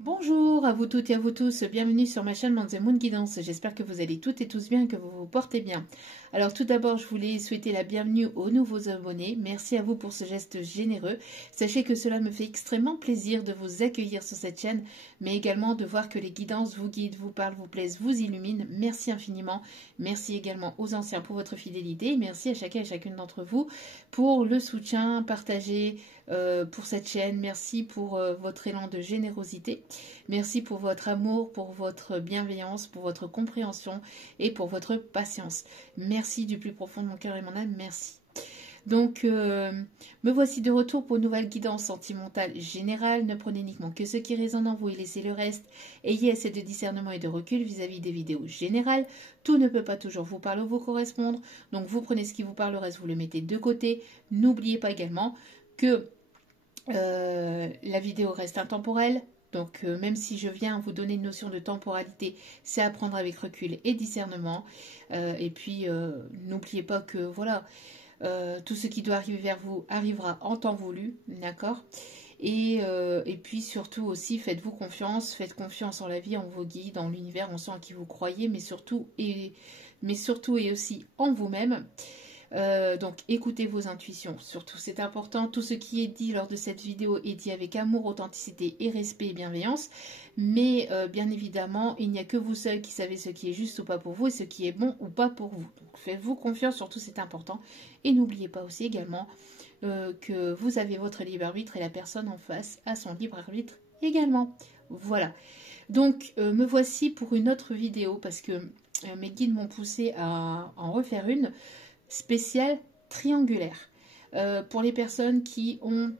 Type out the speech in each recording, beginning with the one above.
Bonjour à vous toutes et à vous tous, bienvenue sur ma chaîne Manze Moon Guidance. J'espère que vous allez toutes et tous bien et que vous vous portez bien. Alors tout d'abord, je voulais souhaiter la bienvenue aux nouveaux abonnés. Merci à vous pour ce geste généreux. Sachez que cela me fait extrêmement plaisir de vous accueillir sur cette chaîne, mais également de voir que les guidances vous guident, vous parlent, vous plaisent, vous illuminent. Merci infiniment. Merci également aux anciens pour votre fidélité. Merci à chacun et chacune d'entre vous pour le soutien partagé pour cette chaîne. Merci pour votre élan de générosité. Merci pour votre amour, pour votre bienveillance, pour votre compréhension et pour votre patience. Merci du plus profond de mon cœur et mon âme. Merci. Donc, me voici de retour pour une nouvelle guidance sentimentale générale. Ne prenez uniquement que ce qui résonne en vous et laissez le reste. Ayez assez de discernement et de recul vis-à-vis des vidéos générales. Tout ne peut pas toujours vous parler ou vous correspondre. Donc, vous prenez ce qui vous parle, le reste, vous le mettez de côté. N'oubliez pas également que la vidéo reste intemporelle. Donc, même si je viens vous donner une notion de temporalité, c'est à prendre avec recul et discernement. Et puis, n'oubliez pas que, voilà, tout ce qui doit arriver vers vous arrivera en temps voulu, d'accord ? Et puis, surtout aussi, faites-vous confiance. Faites confiance en la vie, en vos guides, en l'univers, en ceux en qui vous croyez, mais surtout et aussi en vous-même. Donc écoutez vos intuitions, surtout c'est important. Tout ce qui est dit lors de cette vidéo est dit avec amour, authenticité et respect et bienveillance. Mais bien évidemment, il n'y a que vous seul qui savez ce qui est juste ou pas pour vous et ce qui est bon ou pas pour vous. Donc faites-vous confiance, surtout c'est important. Et n'oubliez pas aussi également que vous avez votre libre arbitre et la personne en face a son libre arbitre également. Voilà. Donc me voici pour une autre vidéo parce que mes guides m'ont poussé à en refaire une spéciale triangulaire pour les personnes qui ont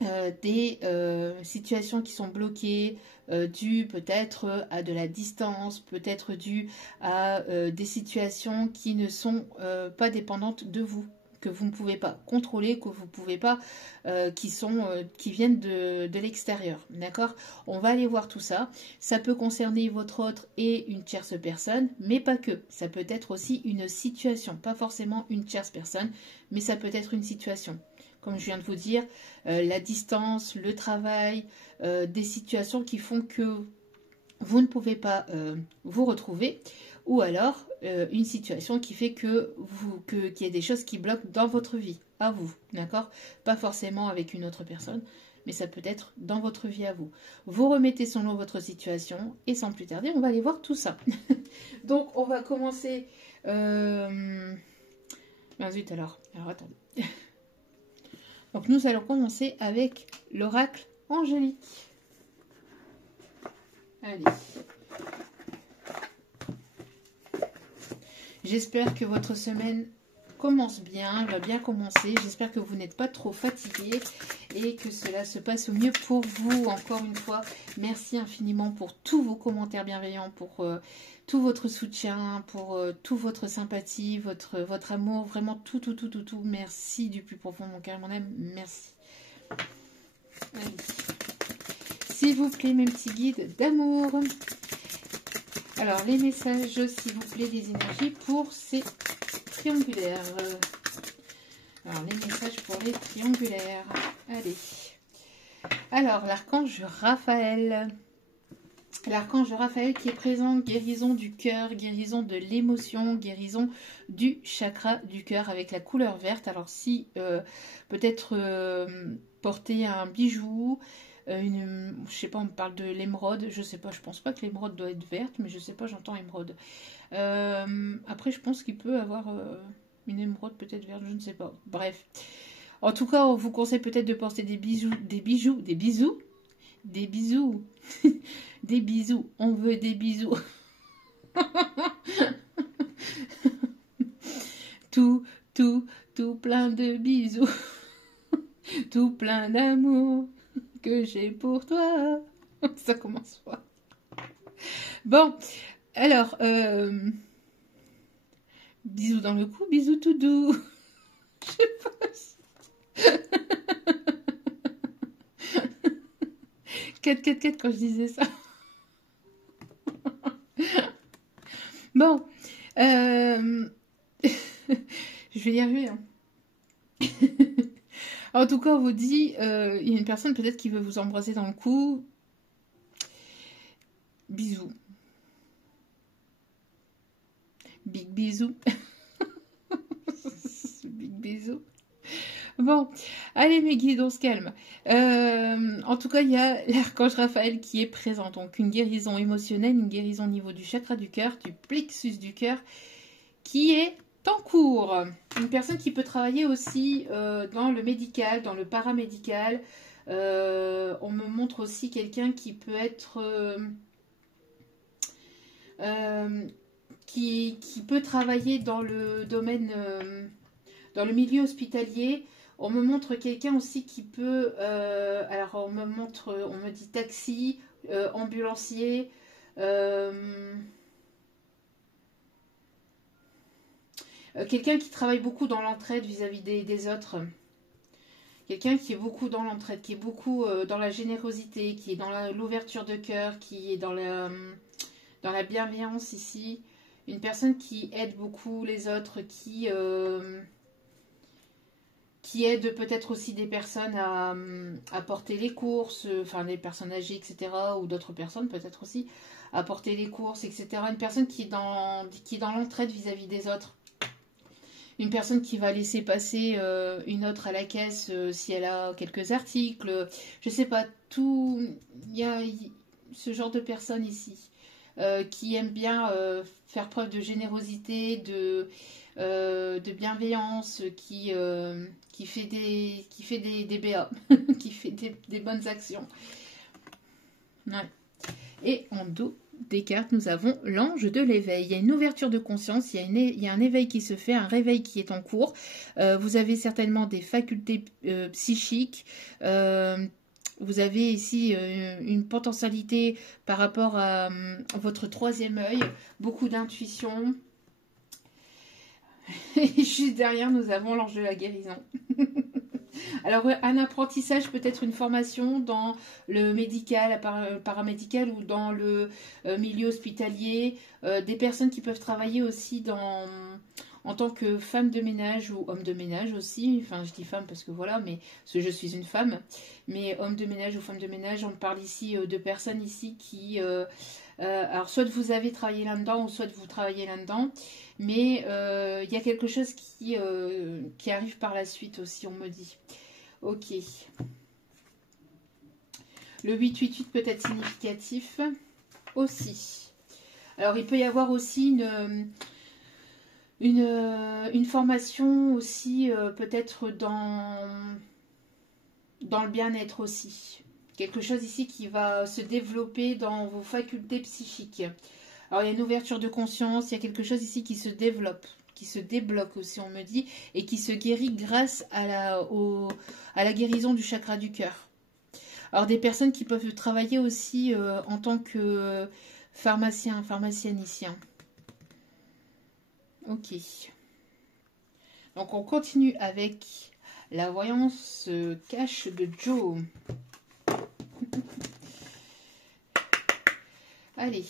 des situations qui sont bloquées, dues peut-être à de la distance, peut-être dues à des situations qui ne sont pas dépendantes de vous, que vous ne pouvez pas contrôler, que vous ne pouvez pas, qui viennent de l'extérieur, d'accord? On va aller voir tout ça. Ça peut concerner votre autre et une tierce personne, mais pas que. Ça peut être aussi une situation, pas forcément une tierce personne, mais ça peut être une situation. Comme je viens de vous dire, la distance, le travail, des situations qui font que vous ne pouvez pas vous retrouver, ou alors une situation qui fait qu'il y a des choses qui bloquent dans votre vie, à vous, d'accord? Pas forcément avec une autre personne, mais ça peut être dans votre vie à vous. Vous remettez selon votre situation, et sans plus tarder, on va aller voir tout ça. Donc, on va commencer... Ben zut alors attendez. Donc, nous allons commencer avec l'oracle angélique. Allez. J'espère que votre semaine commence bien, va bien commencer. J'espère que vous n'êtes pas trop fatigué et que cela se passe au mieux pour vous. Encore une fois, merci infiniment pour tous vos commentaires bienveillants, pour tout votre soutien, pour toute votre sympathie, votre amour, vraiment tout. Merci du plus profond de mon cœur, mon âme. Merci. Allez. S'il vous plaît, mes petits guides d'amour. Alors, les messages, s'il vous plaît, des énergies pour ces triangulaires. Alors, les messages pour les triangulaires. Allez. Alors, l'archange Raphaël. L'archange Raphaël qui est présent, guérison du cœur, guérison de l'émotion, guérison du chakra du cœur avec la couleur verte. Alors, si peut-être porter un bijou... je sais pas, on me parle de l'émeraude, je sais pas, je pense pas que l'émeraude doit être verte, mais je sais pas, j'entends émeraude. Après, je pense qu'il peut avoir une émeraude peut-être verte, je ne sais pas. Bref. En tout cas, on vous conseille peut-être de porter des bisous. Des bisous. On veut des bisous. tout plein de bisous. Tout plein d'amour que j'ai pour toi. Ça commence pas. Bon, alors, bisous dans le cou, bisous tout doux. Je sais pas. 4 quand je disais ça. Bon, je vais y arriver. Hein. En tout cas, on vous dit, il y a une personne peut-être qui veut vous embrasser dans le cou. Bisous. Big bisous. Big bisous. Bon, allez mes guides, on se calme. En tout cas, il y a l'archange Raphaël qui est présent. Donc une guérison émotionnelle, une guérison au niveau du chakra du cœur, du plexus du cœur, qui est en cours. Une personne qui peut travailler aussi dans le médical, dans le paramédical. On me montre aussi quelqu'un qui peut être... qui peut travailler dans le domaine... dans le milieu hospitalier. On me montre quelqu'un aussi qui peut... alors, on me dit taxi, ambulancier... quelqu'un qui travaille beaucoup dans l'entraide vis-à-vis des autres. Quelqu'un qui est beaucoup dans l'entraide, qui est beaucoup dans la générosité, qui est dans l'ouverture de cœur, qui est dans la bienveillance ici. Une personne qui aide beaucoup les autres, qui aide peut-être aussi des personnes à porter les courses, enfin des personnes âgées, etc. Ou d'autres personnes peut-être aussi, à porter les courses, etc. Une personne qui est dans l'entraide vis-à-vis des autres. Une personne qui va laisser passer une autre à la caisse si elle a quelques articles. Je sais pas, tout... Il y a ce genre de personnes ici qui aiment bien faire preuve de générosité, de bienveillance, qui fait des BA, qui fait des bonnes actions. Ouais. Et en dos des cartes, nous avons l'ange de l'éveil. Il y a une ouverture de conscience, il y a un éveil qui se fait, un réveil qui est en cours. Vous avez certainement des facultés psychiques. Vous avez ici une potentialité par rapport à votre troisième œil, beaucoup d'intuition. Et juste derrière, nous avons l'ange de la guérison. Alors, un apprentissage, peut-être une formation dans le médical, paramédical ou dans le milieu hospitalier. Des personnes qui peuvent travailler aussi en tant que femme de ménage ou homme de ménage aussi. Enfin, je dis femme parce que voilà, mais parce que je suis une femme. Mais homme de ménage ou femme de ménage, on parle ici de personnes ici qui... alors, soit vous avez travaillé là-dedans ou soit vous travaillez là-dedans. Mais il y a quelque chose qui arrive par la suite aussi, on me dit. Ok. Le 888 peut être significatif aussi. Alors, il peut y avoir aussi une formation aussi, peut-être dans le bien-être aussi. Quelque chose ici qui va se développer dans vos facultés psychiques. Alors, il y a une ouverture de conscience, il y a quelque chose ici qui se développe, qui se débloque aussi, on me dit, et qui se guérit grâce à la guérison du chakra du cœur. Alors, des personnes qui peuvent travailler aussi en tant que pharmacienne ici. Ok. Donc, on continue avec la voyance cache de Joe. Allez.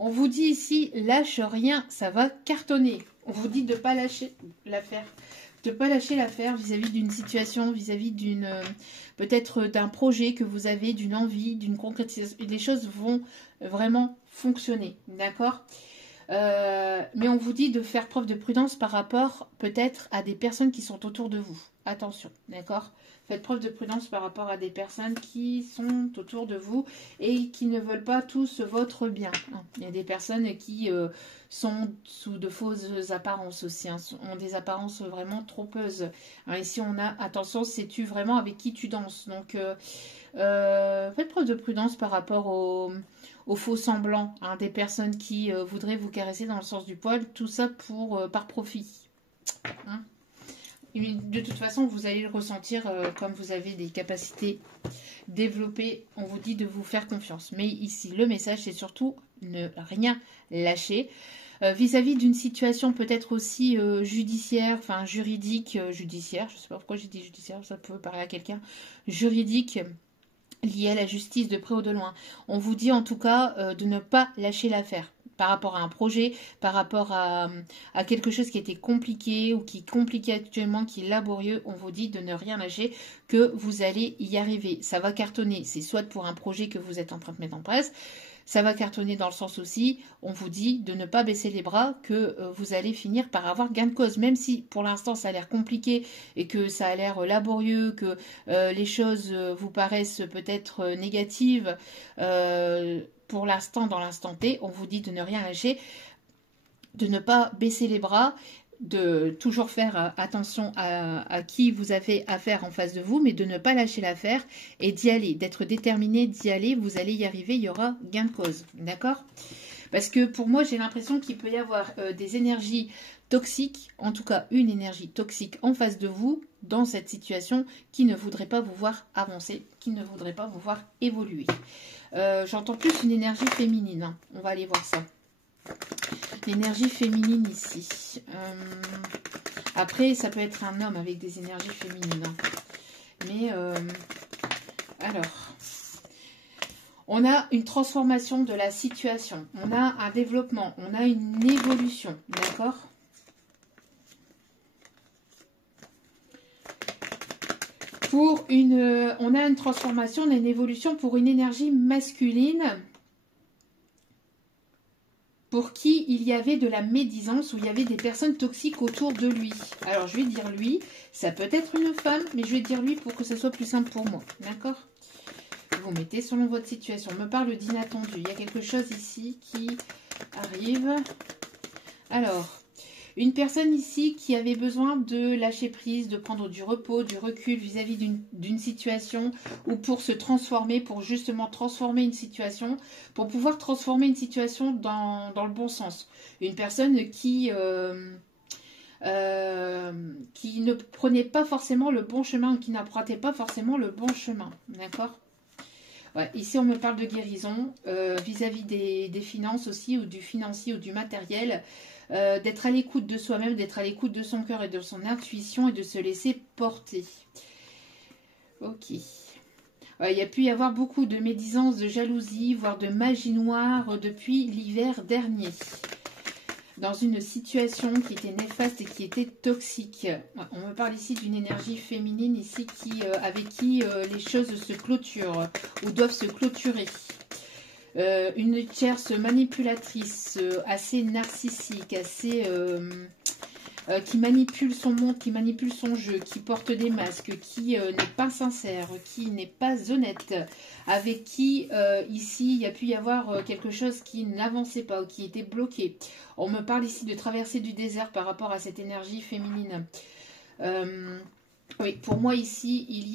On vous dit ici, lâche rien, ça va cartonner. On vous dit de ne pas lâcher l'affaire. De ne pas lâcher l'affaire vis-à-vis d'une situation, vis-à-vis d'une peut-être d'un projet que vous avez, d'une envie, d'une concrétisation. Les choses vont vraiment fonctionner, d'accord ? Mais on vous dit de faire preuve de prudence par rapport peut-être à des personnes qui sont autour de vous. Attention, d'accord ? Faites preuve de prudence par rapport à des personnes qui sont autour de vous et qui ne veulent pas tous votre bien. Il y a des personnes qui sont sous de fausses apparences aussi, ont des apparences vraiment trompeuses. Alors ici, on a, attention, sais-tu vraiment avec qui tu danses ? Donc, faites preuve de prudence par rapport aux faux semblants, des personnes qui voudraient vous caresser dans le sens du poil, tout ça par profit. De toute façon, vous allez le ressentir comme vous avez des capacités développées. On vous dit de vous faire confiance. Mais ici, le message, c'est surtout ne rien lâcher. Vis-à-vis d'une situation peut-être aussi judiciaire, enfin juridique, judiciaire, je ne sais pas pourquoi j'ai dit judiciaire, ça peut parler à quelqu'un, juridique, lié à la justice de près ou de loin. On vous dit en tout cas de ne pas lâcher l'affaire. par rapport à un projet, par rapport à quelque chose qui était compliqué ou qui est compliqué actuellement, qui est laborieux, on vous dit de ne rien lâcher, que vous allez y arriver. Ça va cartonner, c'est soit pour un projet que vous êtes en train de mettre en place, ça va cartonner dans le sens aussi, on vous dit de ne pas baisser les bras, que vous allez finir par avoir gain de cause. Même si pour l'instant ça a l'air compliqué et que ça a l'air laborieux, que les choses vous paraissent peut-être négatives, pour l'instant, dans l'instant T, on vous dit de ne rien lâcher, de ne pas baisser les bras, de toujours faire attention à qui vous avez affaire en face de vous, mais de ne pas lâcher l'affaire et d'y aller, d'être déterminé, d'y aller, vous allez y arriver, il y aura gain de cause, d'accord? Parce que pour moi, j'ai l'impression qu'il peut y avoir des énergies toxiques, en tout cas une énergie toxique en face de vous, dans cette situation, qui ne voudrait pas vous voir avancer, qui ne voudrait pas vous voir évoluer. J'entends plus une énergie féminine, hein. On va aller voir ça. L'énergie féminine ici. Après, ça peut être un homme avec des énergies féminines. Mais, alors, on a une transformation de la situation. On a un développement. On a une évolution. D'accord ? On a une transformation, on a une évolution pour une énergie masculine pour qui il y avait de la médisance, où il y avait des personnes toxiques autour de lui. Alors, je vais dire lui, ça peut être une femme, mais je vais dire lui pour que ce soit plus simple pour moi. D'accord ? Vous mettez selon votre situation. On me parle d'inattendu. Il y a quelque chose ici qui arrive. Alors, une personne ici qui avait besoin de lâcher prise, de prendre du repos, du recul vis-à-vis d'une situation, ou pour se transformer, pour justement transformer une situation, pour pouvoir transformer une situation dans le bon sens. Une personne qui ne prenait pas forcément le bon chemin, qui n'empruntait pas forcément le bon chemin. D'accord ? Ouais, ici, on me parle de guérison vis-à-vis des finances aussi, ou du financier ou du matériel. D'être à l'écoute de soi-même, d'être à l'écoute de son cœur et de son intuition et de se laisser porter. Ok. Il y a pu y avoir beaucoup de médisance, de jalousie, voire de magie noire depuis l'hiver dernier. Dans une situation qui était néfaste et qui était toxique. On me parle ici d'une énergie féminine ici avec qui les choses se clôturent ou doivent se clôturer. Une tierce manipulatrice assez narcissique, assez qui manipule son monde, qui manipule son jeu, qui porte des masques, qui n'est pas sincère, qui n'est pas honnête, avec qui ici il y a pu y avoir quelque chose qui n'avançait pas ou qui était bloqué. On me parle ici de traverser du désert par rapport à cette énergie féminine. Oui, pour moi ici il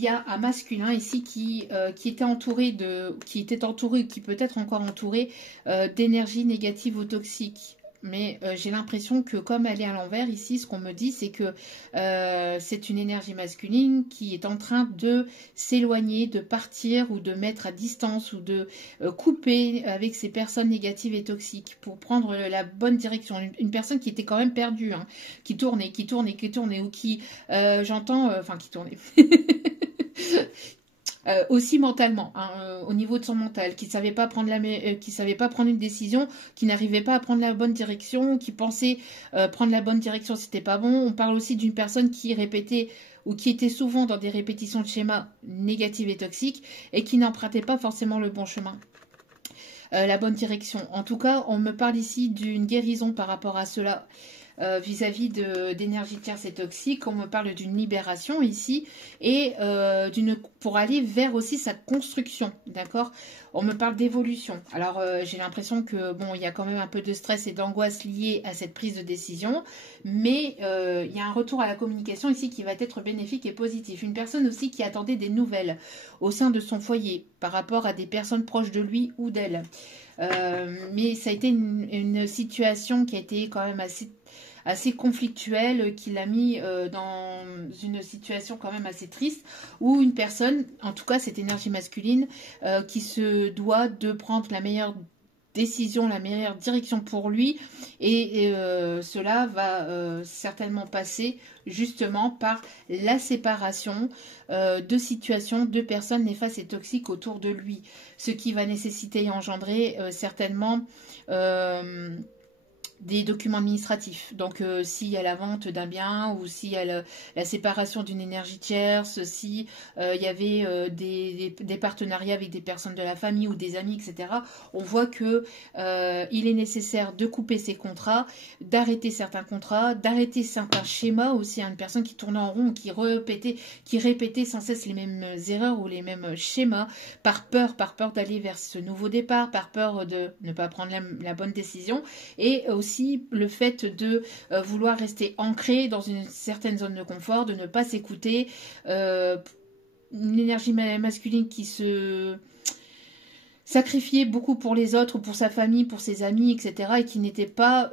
y a un masculin ici qui était entouré qui peut être encore entouré d'énergie négative ou toxique. Mais j'ai l'impression que comme elle est à l'envers ici, ce qu'on me dit, c'est que c'est une énergie masculine qui est en train de s'éloigner, de partir ou de mettre à distance ou de couper avec ces personnes négatives et toxiques pour prendre la bonne direction. Une personne qui était quand même perdue, hein, qui tournait, ou qui, qui tournait. Aussi mentalement, hein, au niveau de son mental, qui savait pas prendre une décision, qui n'arrivait pas à prendre la bonne direction, qui pensait prendre la bonne direction, c'était pas bon. On parle aussi d'une personne qui répétait ou qui était souvent dans des répétitions de schémas négatifs et toxiques et qui n'empruntait pas forcément le bon chemin. La bonne direction. En tout cas, on me parle ici d'une guérison par rapport à cela. Vis-à-vis d'énergie tierce et toxique, on me parle d'une libération ici et pour aller vers aussi sa construction, d'accord? On me parle d'évolution. Alors j'ai l'impression que bon, il y a quand même un peu de stress et d'angoisse liée à cette prise de décision, mais il y a un retour à la communication ici qui va être bénéfique et positif. Une personne aussi qui attendait des nouvelles au sein de son foyer par rapport à des personnes proches de lui ou d'elle. Mais ça a été une situation qui a été quand même assez conflictuelle, qui l'a mis dans une situation quand même assez triste, où une personne, en tout cas cette énergie masculine, qui se doit de prendre la meilleure décision, la meilleure direction pour lui. Et cela va certainement passer justement par la séparation de situations, de personnes néfastes et toxiques autour de lui. Ce qui va nécessiter et engendrer certainement des documents administratifs. Donc, s'il y a la vente d'un bien ou s'il y a la séparation d'une énergie tierce, si il y avait des partenariats avec des personnes de la famille ou des amis, etc., on voit que il est nécessaire de couper ces contrats, d'arrêter certains contrats, d'arrêter certains schémas aussi. Une personne qui tournait en rond, qui répétait sans cesse les mêmes erreurs ou les mêmes schémas, par peur d'aller vers ce nouveau départ, par peur de ne pas prendre la bonne décision, et aussi le fait de vouloir rester ancré dans une certaine zone de confort, de ne pas s'écouter, une énergie masculine qui se sacrifiait beaucoup pour les autres, pour sa famille, pour ses amis, etc., et qui n'était pas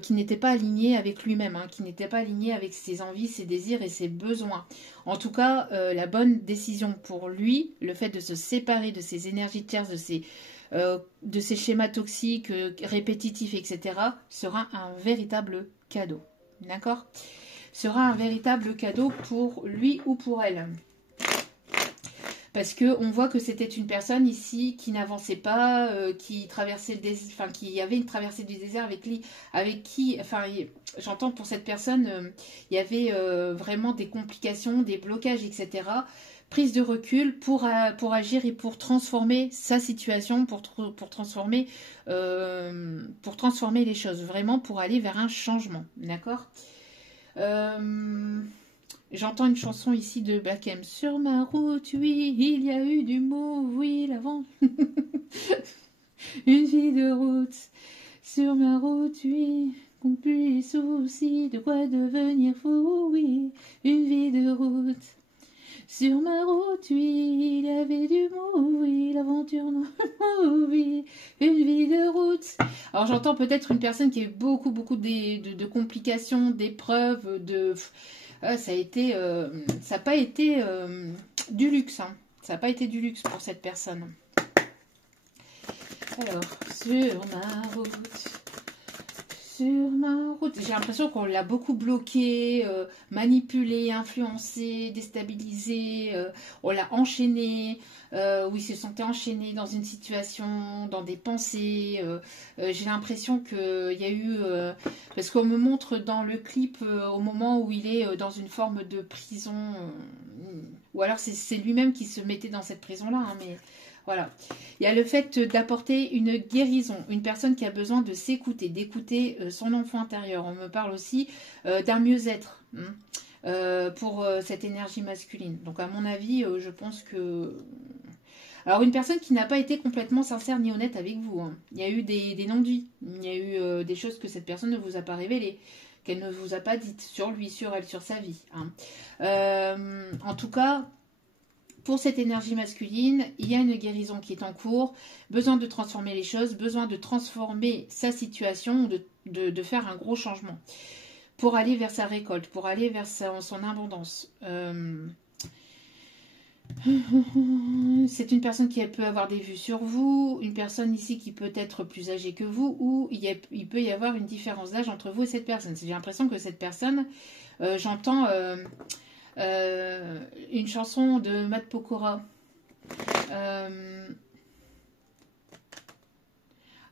qui n'était pas aligné avec lui-même, qui n'était pas aligné avec ses envies, ses désirs et ses besoins. En tout cas, la bonne décision pour lui, le fait de se séparer de ses énergies tierces, de ces schémas toxiques, répétitifs, etc., sera un véritable cadeau. D'accord ? Sera un véritable cadeau pour lui ou pour elle. Parce qu'on voit que c'était une personne ici qui n'avançait pas, qui traversait le désert, enfin qui avait une traversée du désert avec qui, enfin j'entends pour cette personne, il y avait vraiment des complications, des blocages, etc. Prise de recul pour agir et pour transformer sa situation, pour transformer les choses, vraiment pour aller vers un changement, d'accord. J'entends une chanson ici de Black M. Sur ma route, oui, il y a eu du move, oui, l'avant. Une vie de route. Sur ma route, oui, qu'on puisse souci de quoi devenir fou, oui, une vie de route. Sur ma route, oui, il y avait du move, oui, l'aventure, non, oui, une vie de route. Alors j'entends peut-être une personne qui a eu beaucoup de complications, d'épreuves, ça n'a pas été du luxe, ça n'a pas été du luxe pour cette personne. Alors, sur ma route, j'ai l'impression qu'on l'a beaucoup bloqué, manipulé, influencé, déstabilisé, on l'a enchaîné, où il se sentait enchaîné dans une situation, dans des pensées. J'ai l'impression qu'il y a eu, parce qu'on me montre dans le clip au moment où il est dans une forme de prison, ou alors c'est lui-même qui se mettait dans cette prison-là, mais... Voilà. Il y a le fait d'apporter une guérison, une personne qui a besoin de s'écouter, d'écouter son enfant intérieur. On me parle aussi d'un mieux-être pour cette énergie masculine. Donc à mon avis, je pense que... Alors une personne qui n'a pas été complètement sincère ni honnête avec vous. Il y a eu des non-dits. Il y a eu des choses que cette personne ne vous a pas révélées, qu'elle ne vous a pas dites sur lui, sur elle, sur sa vie. En tout cas... Pour cette énergie masculine, il y a une guérison qui est en cours, besoin de transformer les choses, besoin de transformer sa situation, de faire un gros changement pour aller vers sa récolte, pour aller vers son abondance. C'est une personne qui peut avoir des vues sur vous, une personne ici qui peut être plus âgée que vous, ou il peut y avoir une différence d'âge entre vous et cette personne. J'ai l'impression que cette personne, j'entends... une chanson de Matt Pokora.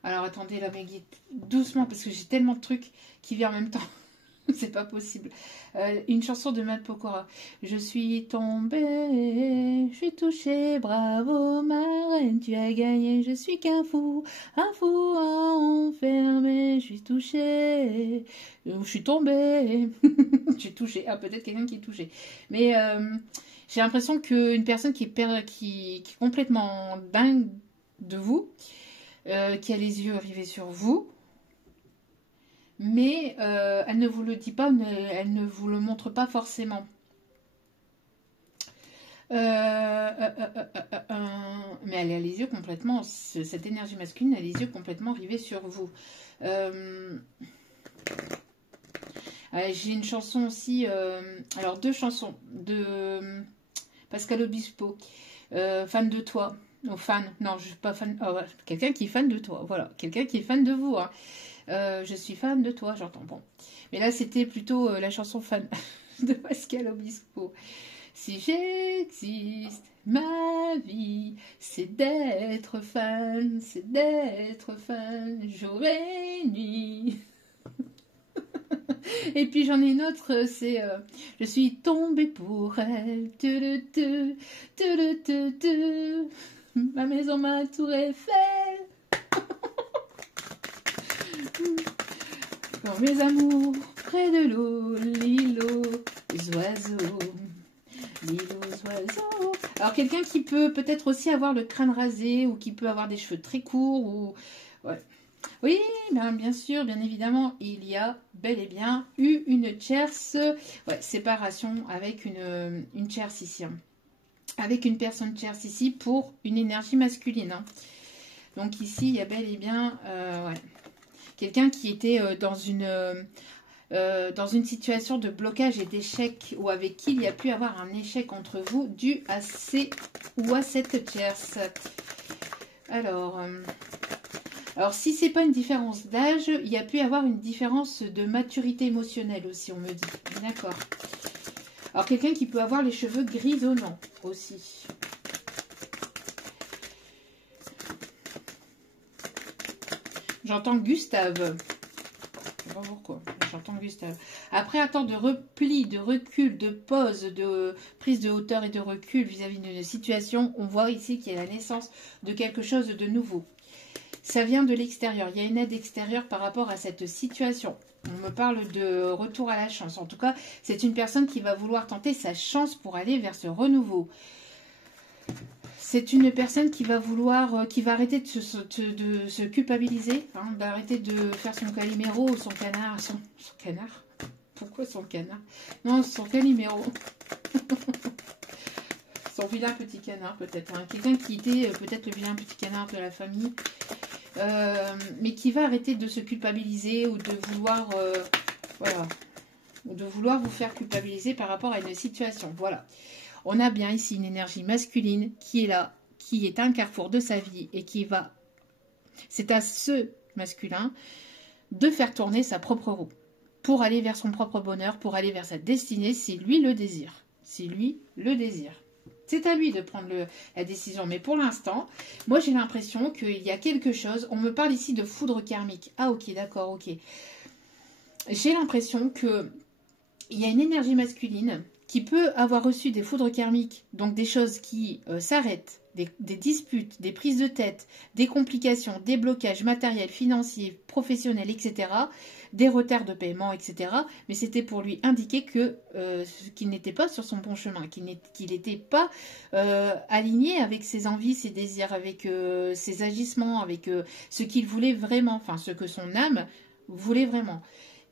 Alors attendez, là, mais doucement, parce que j'ai tellement de trucs qui viennent en même temps. C'est pas possible. Une chanson de Matt Pokora. Je suis tombée, je suis touchée, bravo ma reine, tu as gagné, je suis qu'un fou à enfermer, je suis touchée, je suis tombée, je suis touchée. Ah, peut-être quelqu'un qui est touché. Mais j'ai l'impression qu'une personne qui est complètement dingue de vous, qui a les yeux rivés sur vous, mais elle ne vous le dit pas, elle ne vous le montre pas forcément. Mais elle a les yeux complètement, cette énergie masculine a les yeux complètement rivés sur vous. J'ai une chanson aussi, alors deux chansons de Pascal Obispo, Fan de toi. aux fans. Non, je suis pas fan. Oh, ouais, quelqu'un qui est fan de toi. Voilà, quelqu'un qui est fan de vous. Hein. Je suis fan de toi, j'entends. Bon. Mais là, c'était plutôt la chanson fan de Pascal Obispo. Si j'existe, ma vie, c'est d'être fan, jour et nuit. Et puis j'en ai une autre, c'est je suis tombée pour elle. Ma maison, ma tour Eiffel. Quand mes amours près de l'eau, l'île aux oiseaux. L'île aux oiseaux. Alors quelqu'un qui peut peut-être aussi avoir le crâne rasé ou qui peut avoir des cheveux très courts ou ouais. Oui, bien sûr, bien évidemment, il y a bel et bien eu une tierce séparation avec une tierce ici. Hein. Avec une personne tierce ici pour une énergie masculine. Hein. Donc ici, il y a bel et bien quelqu'un qui était dans une situation de blocage et d'échec ou avec qui il y a pu avoir un échec entre vous dû à ces ou à cette tierce. Alors si c'est pas une différence d'âge, il y a pu avoir une différence de maturité émotionnelle aussi, on me dit. D'accord. Alors quelqu'un qui peut avoir les cheveux grisonnants aussi. J'entends Gustave. Je sais pas pourquoi, j'entends Gustave. Après un temps de repli, de recul, de pause, de prise de hauteur et de recul vis-à-vis d'une situation, on voit ici qu'il y a la naissance de quelque chose de nouveau. Ça vient de l'extérieur. Il y a une aide extérieure par rapport à cette situation. On me parle de retour à la chance. En tout cas, c'est une personne qui va vouloir tenter sa chance pour aller vers ce renouveau. C'est une personne qui va vouloir, qui va arrêter de se culpabiliser, hein, d'arrêter de faire son Calimero ou son canard. Son canard? Pourquoi son canard? Non, son Calimero. Son vilain petit canard peut-être. Hein. Quelqu'un qui était peut-être le vilain petit canard de la famille. Mais qui va arrêter de se culpabiliser ou de vouloir ou de vouloir vous faire culpabiliser par rapport à une situation. Voilà. On a bien ici une énergie masculine qui est là, qui est un carrefour de sa vie et qui va... C'est à ce masculin de faire tourner sa propre roue pour aller vers son propre bonheur, pour aller vers sa destinée si lui le désire. Si lui le désire. C'est à lui de prendre la décision. Mais pour l'instant, moi j'ai l'impression qu'il y a quelque chose. On me parle ici de foudre karmique. Ah ok, d'accord, ok. J'ai l'impression qu'il y a une énergie masculine qui peut avoir reçu des foudres karmiques, donc des choses qui s'arrêtent, des disputes, des prises de tête, des complications, des blocages matériels, financiers, professionnels, etc., des retards de paiement, etc. Mais c'était pour lui indiquer que qu'il n'était pas sur son bon chemin, qu'il n'était pas aligné avec ses envies, ses désirs, avec ses agissements, avec ce qu'il voulait vraiment, enfin ce que son âme voulait vraiment.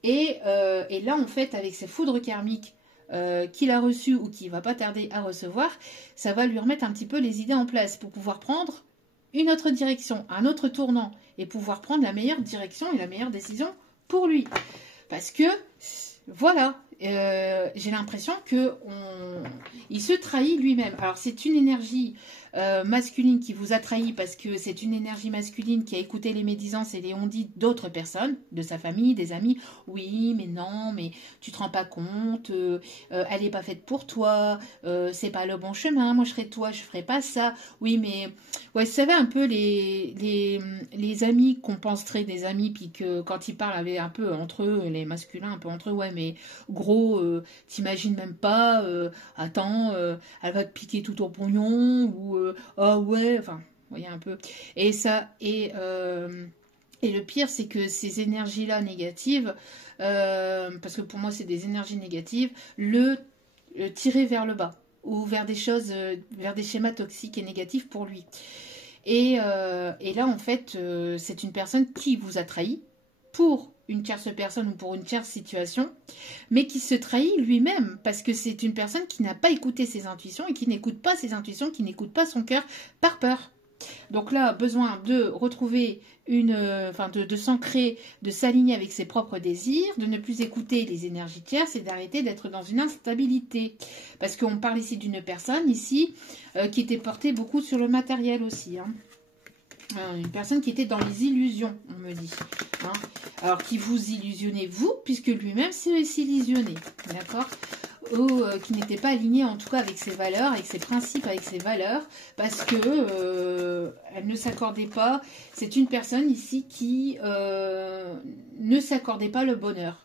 Et là, en fait, avec ces foudres karmiques qu'il a reçues ou qu'il ne va pas tarder à recevoir, ça va lui remettre un petit peu les idées en place pour pouvoir prendre une autre direction, un autre tournant, et pouvoir prendre la meilleure direction et la meilleure décision pour lui. Parce que, voilà, j'ai l'impression qu'il se trahit lui-même. Alors, c'est une énergie masculine qui vous a trahi parce que c'est une énergie masculine qui a écouté les médisances et les on-dit d'autres personnes, de sa famille, des amis. Oui, mais non, mais tu te rends pas compte, elle n'est pas faite pour toi, c'est pas le bon chemin, moi je serais toi, je ferais pas ça. Oui, mais ouais, vous savez un peu les amis qu'on pense très des amis, puis que quand ils parlent avec un peu entre eux, les masculins un peu entre eux, ouais, mais gros, t'imagines même pas, attends, elle va te piquer tout ton pognon, ou ah ouais, enfin, vous voyez un peu. Et ça, et le pire, c'est que ces énergies-là négatives, parce que pour moi, c'est des énergies négatives, le tirer vers le bas, ou vers des choses, vers des schémas toxiques et négatifs pour lui. Et là, en fait, c'est une personne qui vous a trahi pour une tierce personne ou pour une tierce situation, mais qui se trahit lui-même, parce que c'est une personne qui n'a pas écouté ses intuitions et qui n'écoute pas ses intuitions, qui n'écoute pas son cœur par peur. Donc là, besoin de retrouver enfin de s'ancrer, de s'aligner avec ses propres désirs, de ne plus écouter les énergies tierces et d'arrêter d'être dans une instabilité. Parce qu'on parle ici d'une personne ici qui était portée beaucoup sur le matériel aussi. Hein. Une personne qui était dans les illusions, on me dit. Hein. Alors, qui vous illusionnez vous, puisque lui-même s'illusionnait. D'accord, ou qui n'était pas aligné en tout cas avec ses valeurs, avec ses principes, avec ses valeurs, parce que elle ne s'accordait pas. C'est une personne ici qui ne s'accordait pas le bonheur.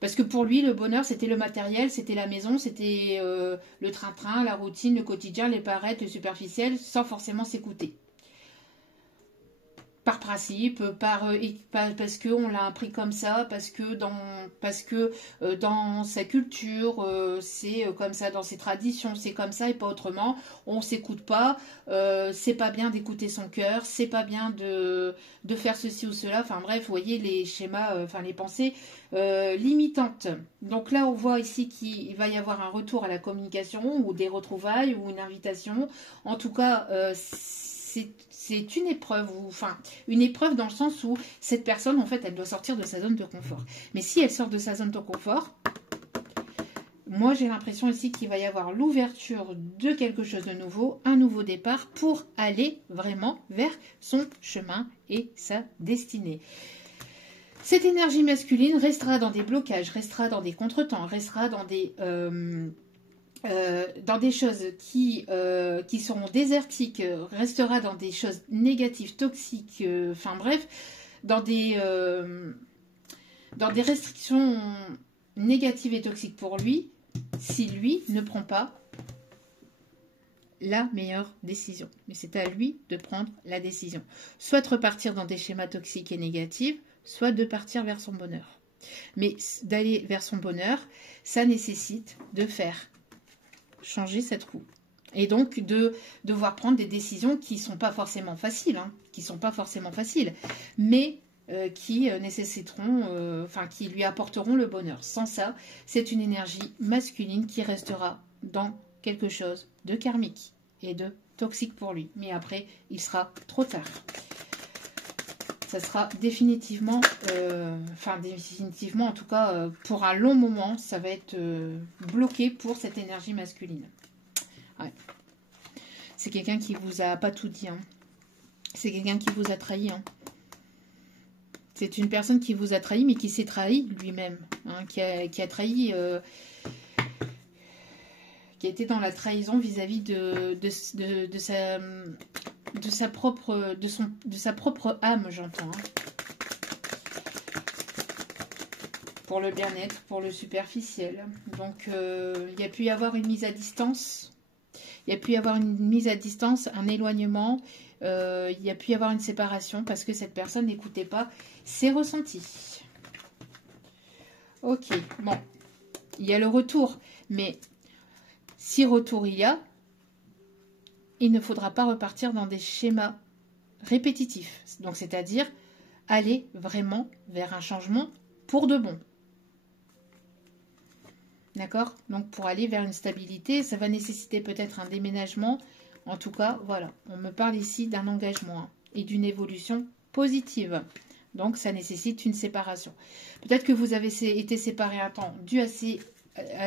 Parce que pour lui, le bonheur, c'était le matériel, c'était la maison, c'était le train-train, la routine, le quotidien, les paraîtres, le superficiel, sans forcément s'écouter. Par principe, parce qu'on l'a appris comme ça, parce que dans sa culture, c'est comme ça, dans ses traditions, c'est comme ça et pas autrement. On s'écoute pas, c'est pas bien d'écouter son cœur, c'est pas bien de faire ceci ou cela. Enfin bref, vous voyez les schémas, enfin les pensées limitantes. Donc là, on voit ici qu'il va y avoir un retour à la communication ou des retrouvailles ou une invitation. En tout cas, c'est une épreuve, enfin une épreuve dans le sens où cette personne, en fait, elle doit sortir de sa zone de confort. Mais si elle sort de sa zone de confort, moi j'ai l'impression ici qu'il va y avoir l'ouverture de quelque chose de nouveau, un nouveau départ pour aller vraiment vers son chemin et sa destinée. Cette énergie masculine restera dans des blocages, restera dans des contretemps, restera dans des choses qui seront désertiques, restera dans des choses négatives, toxiques, enfin bref, dans des restrictions négatives et toxiques pour lui, si lui ne prend pas la meilleure décision. Mais c'est à lui de prendre la décision. Soit de repartir dans des schémas toxiques et négatifs, soit de partir vers son bonheur. Mais d'aller vers son bonheur, ça nécessite de faire changer cette roue. Et donc de devoir prendre des décisions qui ne sont pas forcément faciles, mais qui nécessiteront, qui lui apporteront le bonheur. Sans ça, c'est une énergie masculine qui restera dans quelque chose de karmique et de toxique pour lui. Mais après, il sera trop tard. Ça sera définitivement, définitivement en tout cas, pour un long moment, ça va être bloqué pour cette énergie masculine. Ouais. C'est quelqu'un qui vous a pas tout dit. Hein. C'est quelqu'un qui vous a trahi. Hein. C'est une personne qui vous a trahi, mais qui s'est trahi lui-même. Hein, qui a trahi... qui a été dans la trahison vis-à-vis de sa propre âme, j'entends. Hein. Pour le bien-être, pour le superficiel. Donc, il y a pu y avoir une mise à distance. Il y a pu y avoir une mise à distance, un éloignement. Il y a pu y avoir une séparation parce que cette personne n'écoutait pas ses ressentis. Ok, bon. Il y a le retour, mais si retour il y a, il ne faudra pas repartir dans des schémas répétitifs. Donc, c'est-à-dire aller vraiment vers un changement pour de bon. D'accord? Donc, pour aller vers une stabilité, ça va nécessiter peut-être un déménagement. En tout cas, voilà. On me parle ici d'un engagement et d'une évolution positive. Donc, ça nécessite une séparation. Peut-être que vous avez été séparés un temps dû à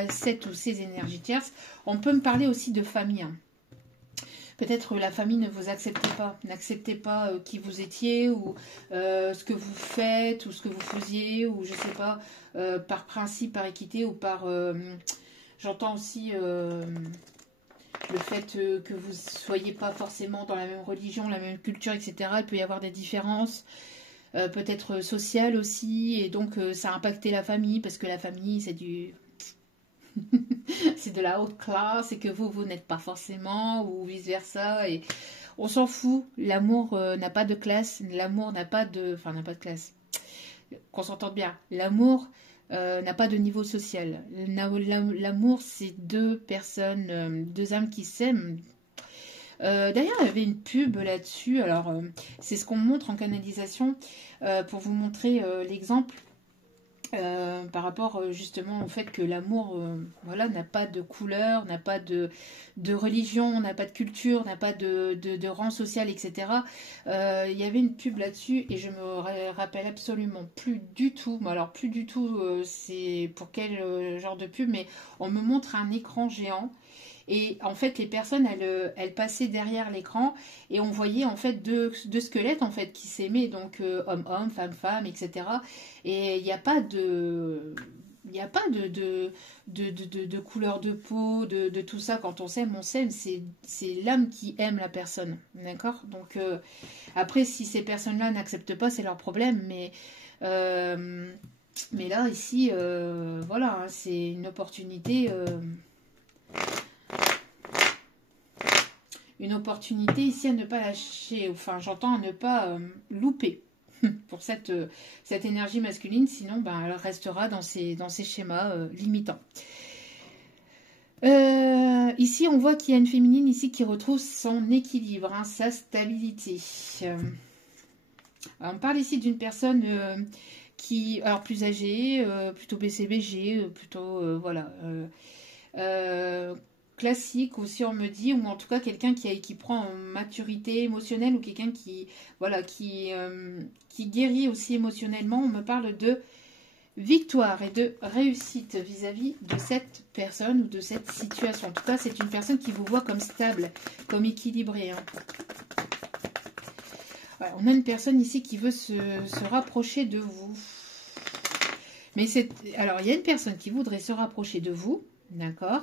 cette ou ces énergies tierces. On peut me parler aussi de famille. Hein. Peut-être la famille ne vous acceptait pas, n'acceptait pas qui vous étiez ou ce que vous faites ou ce que vous faisiez ou je sais pas, par principe, par équité ou par... J'entends aussi le fait que vous soyez pas forcément dans la même religion, la même culture, etc. Il peut y avoir des différences, peut-être sociales aussi, et donc ça a impacté la famille parce que la famille c'est du... c'est de la haute classe et que vous n'êtes pas forcément ou vice versa et on s'en fout. L'amour n'a pas de classe, l'amour n'a pas de classe, qu'on s'entende bien. L'amour n'a pas de niveau social. L'amour c'est deux personnes, deux âmes qui s'aiment. D'ailleurs il y avait une pub là-dessus, alors c'est ce qu'on montre en canalisation pour vous montrer l'exemple. par rapport justement au fait que l'amour voilà, n'a pas de couleur, n'a pas de religion, n'a pas de culture, n'a pas de rang social, etc. Il y avait une pub là-dessus et je me rappelle absolument plus du tout, mais alors plus du tout c'est pour quel genre de pub, mais on me montre un écran géant. Et en fait, les personnes, elles passaient derrière l'écran et on voyait en fait deux squelettes en fait qui s'aimaient, donc homme-homme, femme-femme, etc. Et il n'y a pas de... Il n'y a pas de couleur de peau, de tout ça. Quand on s'aime, c'est l'âme qui aime la personne. D'accord. Donc, après, si ces personnes-là n'acceptent pas, c'est leur problème. Mais là, ici, voilà, hein, c'est une opportunité. Une opportunité ici à ne pas lâcher, enfin j'entends à ne pas louper pour cette énergie masculine, sinon ben, elle restera dans ces schémas limitants. Ici on voit qu'il y a une féminine ici qui retrouve son équilibre, hein, sa stabilité. On parle ici d'une personne qui, alors plus âgée, plutôt BCBG, plutôt voilà. Classique aussi on me dit, ou en tout cas quelqu'un qui prend en maturité émotionnelle, ou quelqu'un qui voilà qui guérit aussi émotionnellement. On me parle de victoire et de réussite vis-à-vis de cette personne ou de cette situation. En tout cas c'est une personne qui vous voit comme stable, comme équilibrée, hein. Voilà, on a une personne ici qui veut se rapprocher de vous, mais alors il y a une personne qui voudrait se rapprocher de vous, d'accord.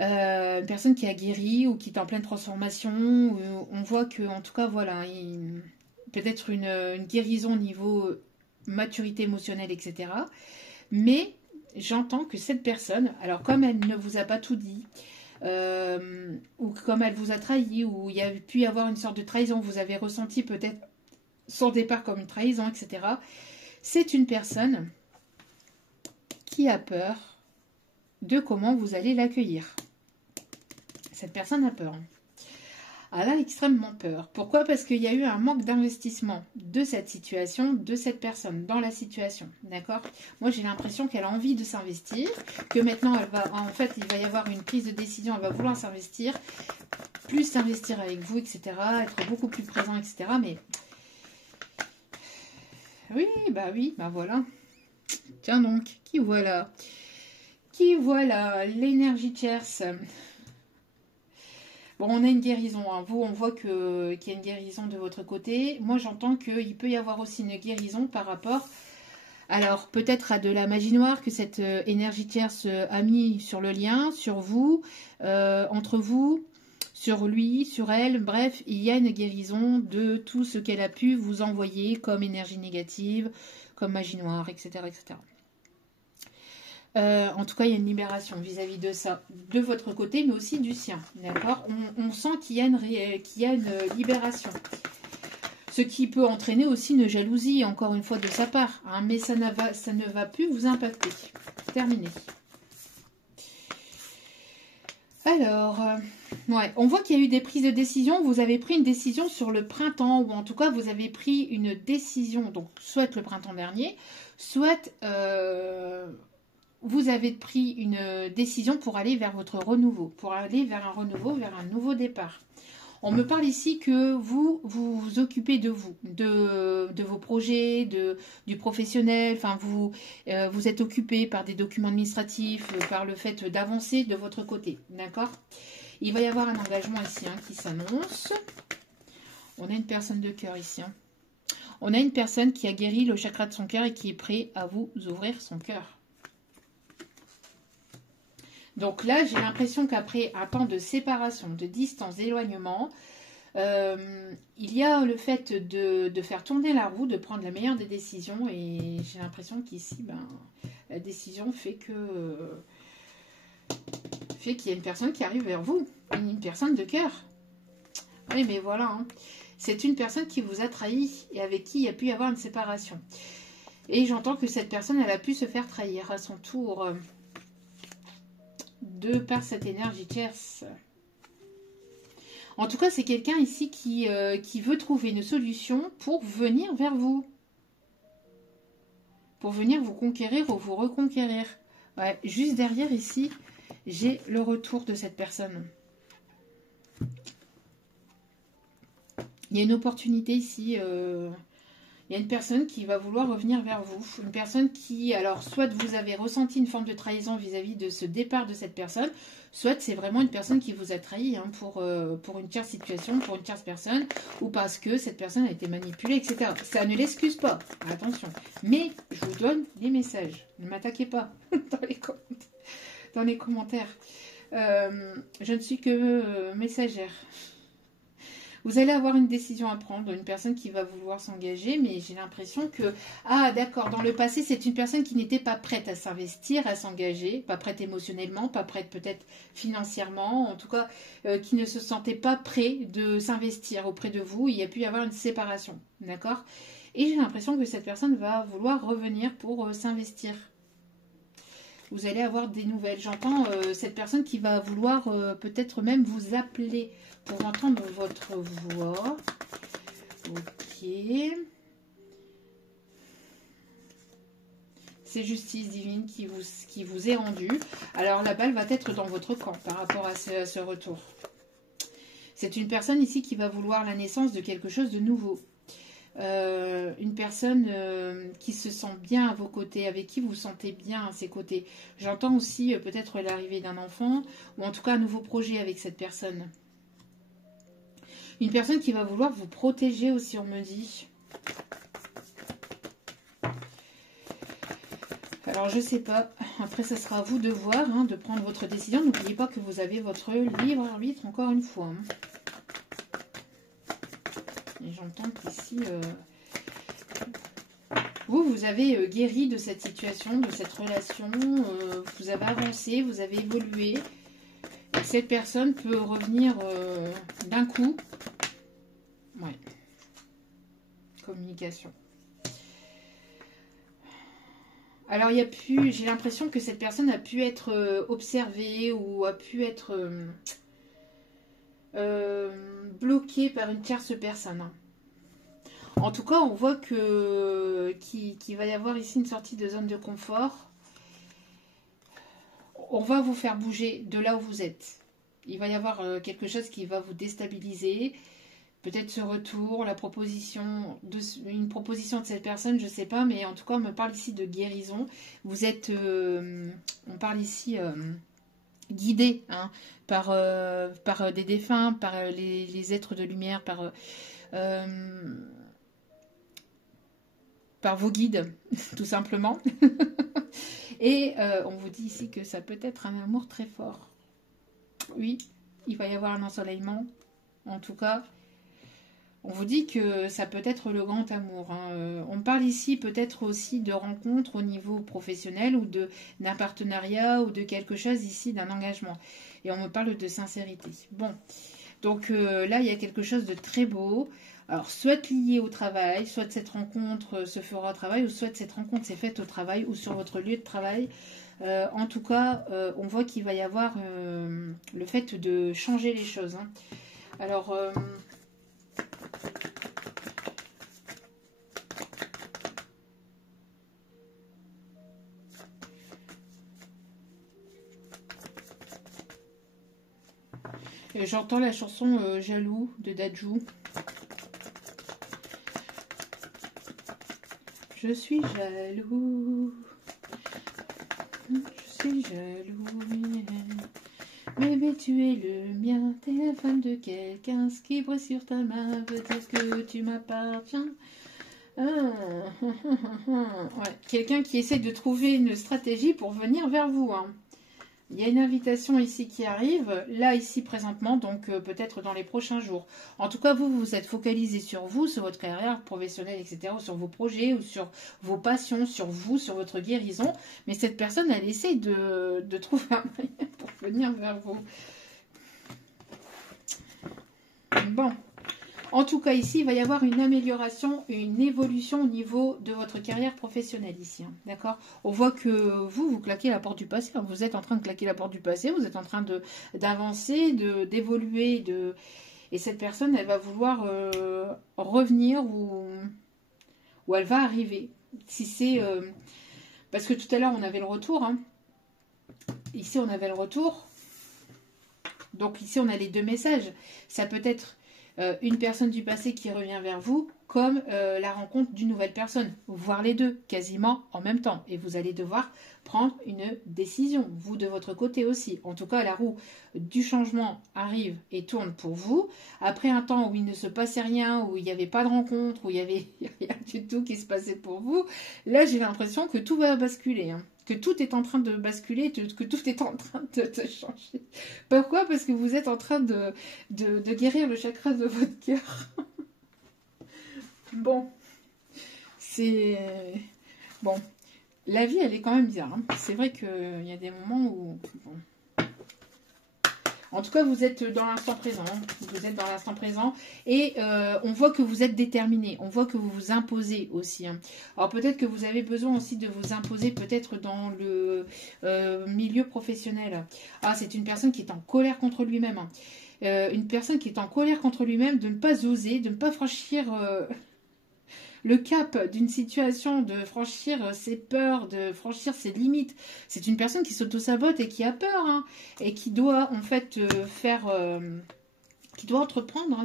Une personne qui a guéri ou qui est en pleine transformation, on voit que en tout cas voilà, peut-être une guérison au niveau maturité émotionnelle, etc. Mais j'entends que cette personne, alors comme elle ne vous a pas tout dit, ou comme elle vous a trahi, ou il y a pu y avoir une sorte de trahison, vous avez ressenti peut-être son départ comme une trahison, etc. C'est une personne qui a peur de comment vous allez l'accueillir. Cette personne a peur. Elle a extrêmement peur. Pourquoi? Parce qu'il y a eu un manque d'investissement de cette situation, de cette personne, dans la situation. D'accord? Moi, j'ai l'impression qu'elle a envie de s'investir, que maintenant, en fait, il va y avoir une prise de décision, elle va vouloir s'investir, plus s'investir avec vous, etc., être beaucoup plus présent, etc. Mais oui, bah voilà. Tiens donc, qui voilà? Qui voilà? L'énergie tierce. Bon, on a une guérison, hein. Vous, on voit qu'il y a une guérison de votre côté. Moi, j'entends qu'il peut y avoir aussi une guérison par rapport, alors peut-être à de la magie noire que cette énergie tierce a mis sur le lien, sur vous, entre vous, sur lui, sur elle. Bref, il y a une guérison de tout ce qu'elle a pu vous envoyer comme énergie négative, comme magie noire, etc., etc. En tout cas, il y a une libération vis-à-vis de ça, de votre côté, mais aussi du sien. D'accord? On sent qu'il y a une libération. Ce qui peut entraîner aussi une jalousie, encore une fois, de sa part. Hein, mais ça ne va plus vous impacter. Terminé. Alors, ouais, on voit qu'il y a eu des prises de décision. Vous avez pris une décision sur le printemps, ou en tout cas, vous avez pris une décision, donc soit le printemps dernier, soit... vous avez pris une décision pour aller vers votre renouveau, pour aller vers un renouveau, vers un nouveau départ. On me parle ici que vous vous occupez de vous, de vos projets, du professionnel, enfin vous êtes occupé par des documents administratifs, par le fait d'avancer de votre côté, d'accord? Il va y avoir un engagement ici, hein, qui s'annonce. On a une personne de cœur ici, hein. On a une personne qui a guéri le chakra de son cœur et qui est prêt à vous ouvrir son cœur. Donc là, j'ai l'impression qu'après un temps de séparation, de distance, d'éloignement, il y a le fait de faire tourner la roue, de prendre la meilleure des décisions. Et j'ai l'impression qu'ici, la décision fait qu'il y a une personne qui arrive vers vous. Une personne de cœur. Oui, mais voilà. Hein. C'est une personne qui vous a trahi et avec qui il y a pu y avoir une séparation. Et j'entends que cette personne, elle a pu se faire trahir à son tour. De par cette énergie tierce. En tout cas, c'est quelqu'un ici qui veut trouver une solution pour venir vers vous. pour venir vous conquérir ou vous reconquérir. Ouais, juste derrière ici, j'ai le retour de cette personne. Il y a une opportunité ici. Il y a une personne qui va vouloir revenir vers vous. Une personne qui, alors, soit vous avez ressenti une forme de trahison vis-à-vis de ce départ de cette personne, soit c'est vraiment une personne qui vous a trahi hein, pour une tierce situation, pour une tierce personne, ou parce que cette personne a été manipulée, etc. Ça ne l'excuse pas, attention. Mais je vous donne des messages. Ne m'attaquez pas dans les commentaires. Je ne suis que messagère. Vous allez avoir une décision à prendre, une personne qui va vouloir s'engager, mais j'ai l'impression que, ah d'accord, dans le passé, c'est une personne qui n'était pas prête à s'investir, à s'engager, pas prête émotionnellement, pas prête peut-être financièrement, en tout cas, qui ne se sentait pas prêt de s'investir auprès de vous. Il y a pu y avoir une séparation, d'accord? Et j'ai l'impression que cette personne va vouloir revenir pour s'investir. Vous allez avoir des nouvelles. J'entends cette personne qui va vouloir peut-être même vous appeler pour entendre votre voix. Ok. C'est justice divine qui vous est rendue. Alors la balle va être dans votre camp par rapport à ce retour. C'est une personne ici qui va vouloir la naissance de quelque chose de nouveau. Une personne qui se sent bien à vos côtés, avec qui vous vous sentez bien à ses côtés. J'entends aussi peut-être l'arrivée d'un enfant, ou en tout cas un nouveau projet avec cette personne. Une personne qui va vouloir vous protéger aussi, on me dit. Alors je sais pas, après ça sera à vous de voir, hein, de prendre votre décision. N'oubliez pas que vous avez votre libre arbitre encore une fois. Hein. Et j'entends qu'ici, vous avez guéri de cette situation, de cette relation, vous avez avancé, vous avez évolué. Et cette personne peut revenir d'un coup. Ouais. Communication. Alors, j'ai l'impression que cette personne a pu être observée ou a pu être bloquée par une tierce personne. En tout cas, on voit qu'il va y avoir ici une sortie de zone de confort. On va vous faire bouger de là où vous êtes. Il va y avoir quelque chose qui va vous déstabiliser. Peut-être ce retour, une proposition de cette personne, je ne sais pas, mais en tout cas, on me parle ici de guérison. Vous êtes, on parle ici guidé hein, par des défunts, par les êtres de lumière, par vos guides, tout simplement. Et on vous dit ici que ça peut être un amour très fort. Oui, il va y avoir un ensoleillement, en tout cas. On vous dit que ça peut être le grand amour. Hein. On parle ici peut-être aussi de rencontres au niveau professionnel ou d'un partenariat ou de quelque chose ici, d'un engagement. Et on me parle de sincérité. Bon, donc là, il y a quelque chose de très beau. Alors, soit lié au travail, soit cette rencontre se fera au travail, ou soit cette rencontre s'est faite au travail ou sur votre lieu de travail. En tout cas, on voit qu'il va y avoir le fait de changer les choses. Hein. Alors... j'entends la chanson Jaloux de Dadju. Je suis jaloux. Je suis jaloux. Bébé, tu es le mien. T'es fan de quelqu'un. Ce qui brille sur ta main veut dire que tu m'appartiens. Ouais. Quelqu'un qui essaie de trouver une stratégie pour venir vers vous. Hein. Il y a une invitation ici qui arrive, là, ici, présentement, donc peut-être dans les prochains jours. En tout cas, vous êtes focalisé sur vous, sur votre carrière professionnelle, etc., ou sur vos projets, ou sur vos passions, sur vous, sur votre guérison. Mais cette personne, elle essaie de trouver un moyen pour venir vers vous. Bon. En tout cas, ici, il va y avoir une amélioration, une évolution au niveau de votre carrière professionnelle ici. Hein, d'accord? On voit que vous claquez la porte du passé. Hein, vous êtes en train de claquer la porte du passé. Vous êtes en train d'avancer, d'évoluer. Et cette personne, elle va vouloir revenir ou elle va arriver. Si c'est... parce que tout à l'heure, on avait le retour. Hein. Ici, on avait le retour. Donc ici, on a les deux messages. Ça peut être une personne du passé qui revient vers vous, comme la rencontre d'une nouvelle personne. Voire les deux, quasiment en même temps. Et vous allez devoir prendre une décision, vous de votre côté aussi. En tout cas, la roue du changement arrive et tourne pour vous. Après un temps où il ne se passait rien, où il n'y avait pas de rencontre, où il n'y avait rien du tout qui se passait pour vous, là, j'ai l'impression que tout va basculer. Hein. Que tout est en train de basculer, que tout est en train de changer. Pourquoi? Parce que vous êtes en train de guérir le chakra de votre cœur. Bon, c'est... Bon, la vie, elle est quand même bizarre. Hein. C'est vrai qu'il y a des moments où... Bon. En tout cas, vous êtes dans l'instant présent. Hein. Vous êtes dans l'instant présent. Et on voit que vous êtes déterminé. On voit que vous vous imposez aussi. Hein. Alors peut-être que vous avez besoin aussi de vous imposer peut-être dans le milieu professionnel. Ah, c'est une personne qui est en colère contre lui-même. Hein. Une personne qui est en colère contre lui-même de ne pas oser, de ne pas franchir... le cap d'une situation, de franchir ses peurs, de franchir ses limites. C'est une personne qui s'auto-sabote et qui a peur, hein, et qui doit en fait qui doit entreprendre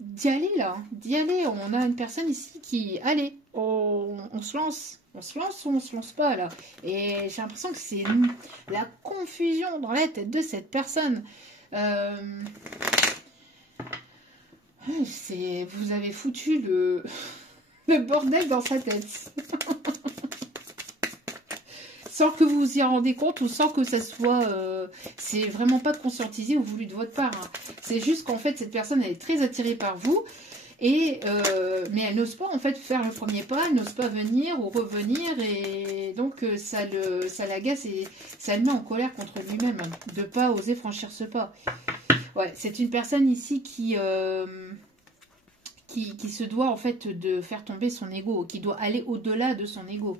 d'y aller là, d'y aller. On a une personne ici qui, allez, on se lance. On se lance ou on se lance pas là. Et j'ai l'impression que c'est la confusion dans la tête de cette personne. Vous avez foutu le bordel dans sa tête. Sans que vous vous y rendez compte ou sans que ça soit... c'est vraiment pas conscientisé ou voulu de votre part. Hein. C'est juste qu'en fait, cette personne, elle est très attirée par vous. Et, mais elle n'ose pas en fait faire le premier pas, elle n'ose pas venir ou revenir. Et donc, ça l'agace et ça le met en colère contre lui-même. De ne pas oser franchir ce pas. Ouais, c'est une personne ici qui se doit en fait de faire tomber son ego, qui doit aller au-delà de son ego.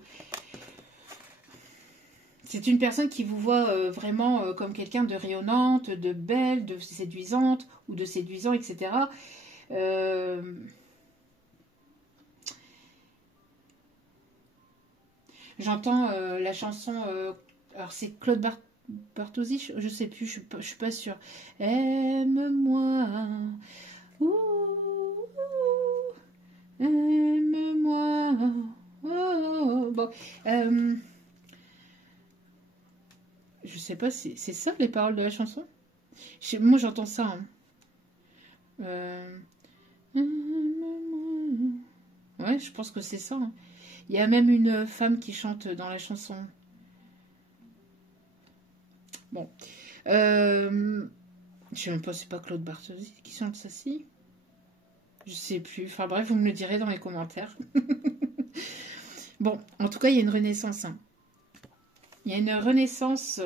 C'est une personne qui vous voit vraiment comme quelqu'un de rayonnante, de belle, de séduisante ou de séduisant, etc. J'entends la chanson... alors c'est Claude Barthosi, je sais plus, je suis pas sûre. Aime-moi, aime-moi. Oh, bon, je sais pas, c'est ça les paroles de la chanson. Moi j'entends ça. Hein. Ouais, je pense que c'est ça. Hein. Il y a même une femme qui chante dans la chanson. Bon. Je sais même pas, c'est pas Claude Barthosi qui chante ça, si. Je sais plus. Enfin bref, vous me le direz dans les commentaires. Bon, en tout cas, il y a une renaissance. Hein. Il y a une renaissance.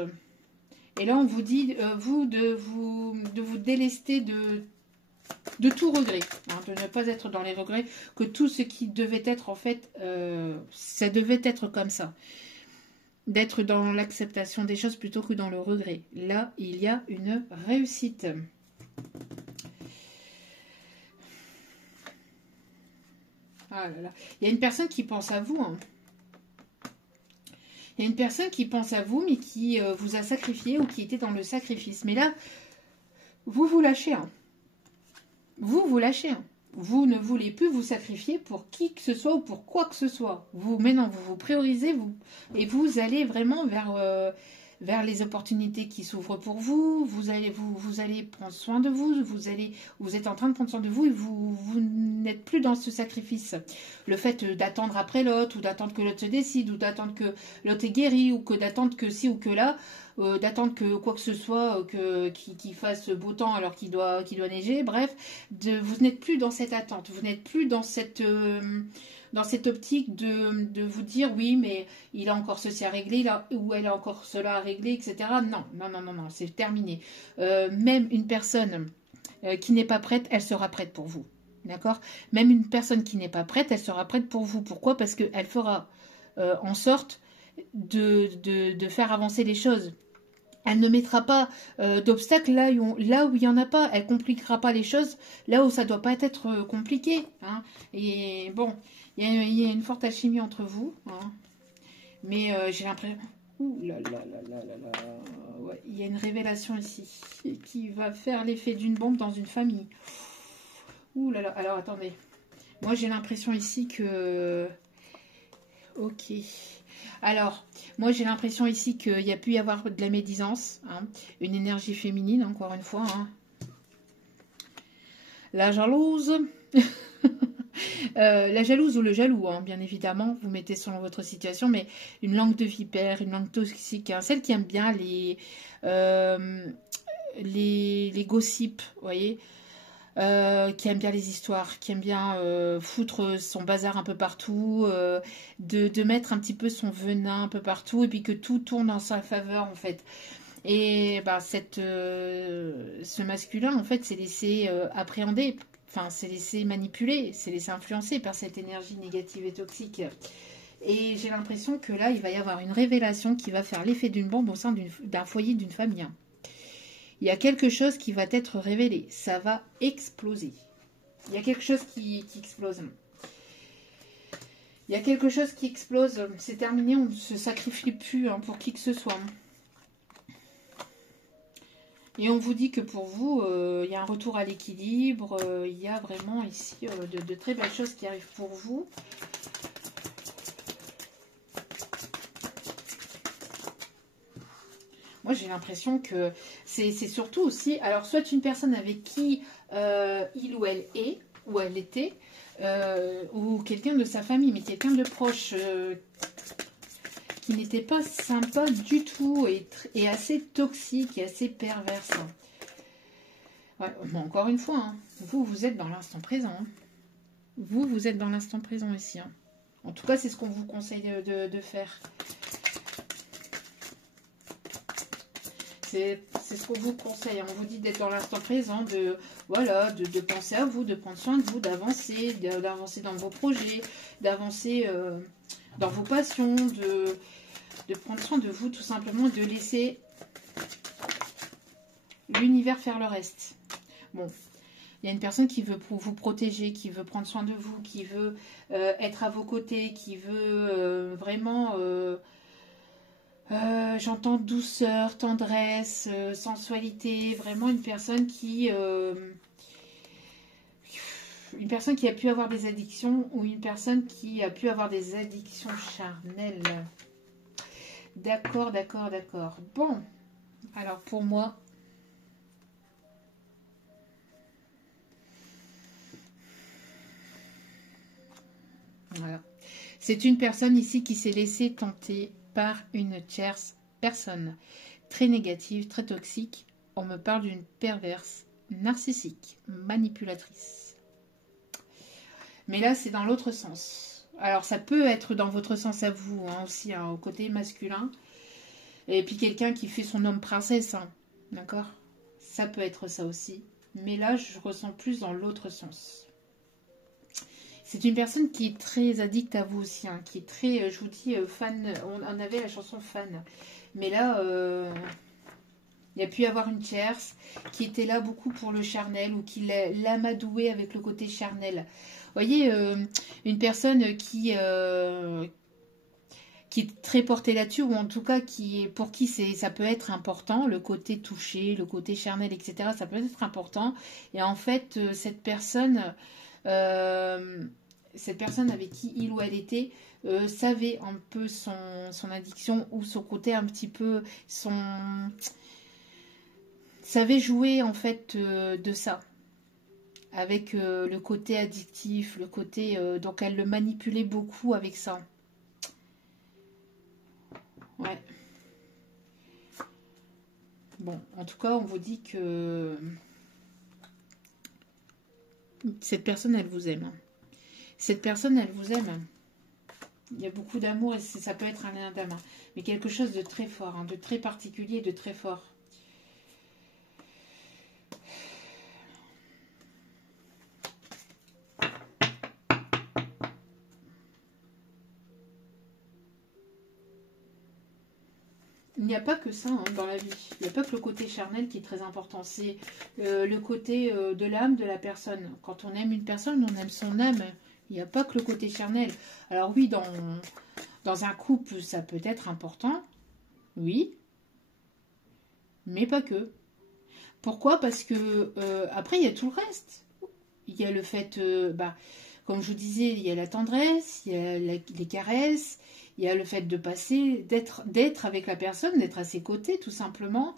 Et là, on vous dit, vous, de vous délester de tout regret. Hein, de ne pas être dans les regrets. Que tout ce qui devait être, en fait, ça devait être comme ça. D'être dans l'acceptation des choses plutôt que dans le regret. Là, il y a une réussite. Ah là là. Il y a une personne qui pense à vous. Hein. Il y a une personne qui pense à vous, mais qui vous a sacrifié ou qui était dans le sacrifice. Mais là, vous lâchez. Hein. Vous lâchez. Hein. Vous ne voulez plus vous sacrifier pour qui que ce soit ou pour quoi que ce soit. Maintenant, vous vous priorisez et vous allez vraiment vers les opportunités qui s'ouvrent pour vous. Vous allez prendre soin de vous. Vous êtes en train de prendre soin de vous et vous n'êtes plus dans ce sacrifice. Le fait d'attendre après l'autre ou d'attendre que l'autre se décide ou d'attendre que l'autre est guéri ou que d'attendre que ci ou que là, d'attendre que quoi que ce soit qu'il fasse beau temps alors qu'il doit neiger. Bref, vous n'êtes plus dans cette attente. Vous n'êtes plus dans cette optique de vous dire oui, mais il a encore ceci à régler, ou elle a encore cela à régler, etc. Non, c'est terminé. Même une personne qui n'est pas prête, elle sera prête pour vous. D'accord? Même une personne qui n'est pas prête, elle sera prête pour vous. Pourquoi? Parce qu'elle fera en sorte de faire avancer les choses. Elle ne mettra pas d'obstacles là où il n'y en a pas. Elle compliquera pas les choses là où ça doit pas être compliqué. Hein. Et bon, il y a une forte alchimie entre vous. Hein. Mais j'ai l'impression... Ouh là là là là là là. Ouais, il y a une révélation ici qui va faire l'effet d'une bombe dans une famille. Ouh là là. Alors attendez. Moi j'ai l'impression ici que... Ok. Alors, moi j'ai l'impression ici qu'il y a pu y avoir de la médisance, hein, une énergie féminine, encore une fois. Hein. La jalouse. La jalouse ou le jaloux, hein, bien évidemment, vous mettez selon votre situation, mais une langue de vipère, une langue toxique, hein, celle qui aime bien les gossips, vous voyez, qui aime bien les histoires, qui aime bien foutre son bazar un peu partout, de mettre un petit peu son venin un peu partout, et puis que tout tourne en sa faveur, en fait. Et bah, ce masculin, en fait, s'est laissé appréhender, enfin, s'est laissé manipuler, s'est laissé influencer par cette énergie négative et toxique. Et j'ai l'impression que là, il va y avoir une révélation qui va faire l'effet d'une bombe au sein d'un foyer, d'une famille. Il y a quelque chose qui va être révélé. Ça va exploser. Il y a quelque chose qui explose. Il y a quelque chose qui explose. C'est terminé, on ne se sacrifie plus hein, pour qui que ce soit. Et on vous dit que pour vous, il y a un retour à l'équilibre. Il y a vraiment ici de très belles choses qui arrivent pour vous. Moi, j'ai l'impression que c'est surtout aussi... Alors, soit une personne avec qui il ou elle est, ou elle était, ou quelqu'un de sa famille, mais quelqu'un de proche qui n'était pas sympa du tout et assez toxique et assez perverse. Ouais, bon, encore une fois, hein, vous êtes dans l'instant présent. Hein. Vous êtes dans l'instant présent ici. Hein. En tout cas, c'est ce qu'on vous conseille de faire. C'est ce qu'on vous conseille. On vous dit d'être dans l'instant présent, voilà, de penser à vous, de prendre soin de vous, d'avancer dans vos projets, d'avancer dans vos passions, de prendre soin de vous tout simplement, de laisser l'univers faire le reste. Bon, il y a une personne qui veut vous protéger, qui veut prendre soin de vous, qui veut être à vos côtés, qui veut vraiment... j'entends douceur, tendresse, sensualité, vraiment une personne qui a pu avoir des addictions ou une personne qui a pu avoir des addictions charnelles. D'accord, d'accord, d'accord. Bon, alors pour moi, voilà. C'est une personne ici qui s'est laissée tenter par une tierce personne. Très négative, très toxique. On me parle d'une perverse, narcissique, manipulatrice. Mais là, c'est dans l'autre sens. Alors, ça peut être dans votre sens à vous, hein, aussi, hein, au côté masculin. Et puis, quelqu'un qui fait son homme princesse, hein, d'accord? Ça peut être ça aussi. Mais là, je ressens plus dans l'autre sens. C'est une personne qui est très addicte à vous aussi, hein, qui est très, je vous dis, fan. On avait la chanson fan. Mais là, il y a pu y avoir une tierce qui était là beaucoup pour le charnel ou qui l'amadouait avec le côté charnel. Vous voyez, une personne qui est très portée là-dessus, ou en tout cas pour qui ça peut être important, le côté touché, le côté charnel, etc. Ça peut être important. Et en fait, cette personne avec qui il ou elle était savait un peu son addiction ou son côté un petit peu savait jouer en fait de ça avec le côté addictif, le côté donc elle le manipulait beaucoup avec ça. Ouais. Bon, en tout cas, on vous dit que cette personne, elle vous aime. Cette personne, elle vous aime. Il y a beaucoup d'amour et ça peut être un lien d'âme. Mais quelque chose de très fort, hein, de très particulier, de très fort. n'y a pas que ça hein, dans la vie. Il n'y a pas que le côté charnel qui est très important. C'est le côté de l'âme de la personne. Quand on aime une personne, on aime son âme. Il n'y a pas que le côté charnel. Alors oui, dans un couple, ça peut être important. Oui. Mais pas que. Pourquoi? Parce que après, il y a tout le reste. Il y a le fait, comme je vous disais, il y a la tendresse, il y a les caresses, il y a le fait de passer, d'être avec la personne, d'être à ses côtés, tout simplement.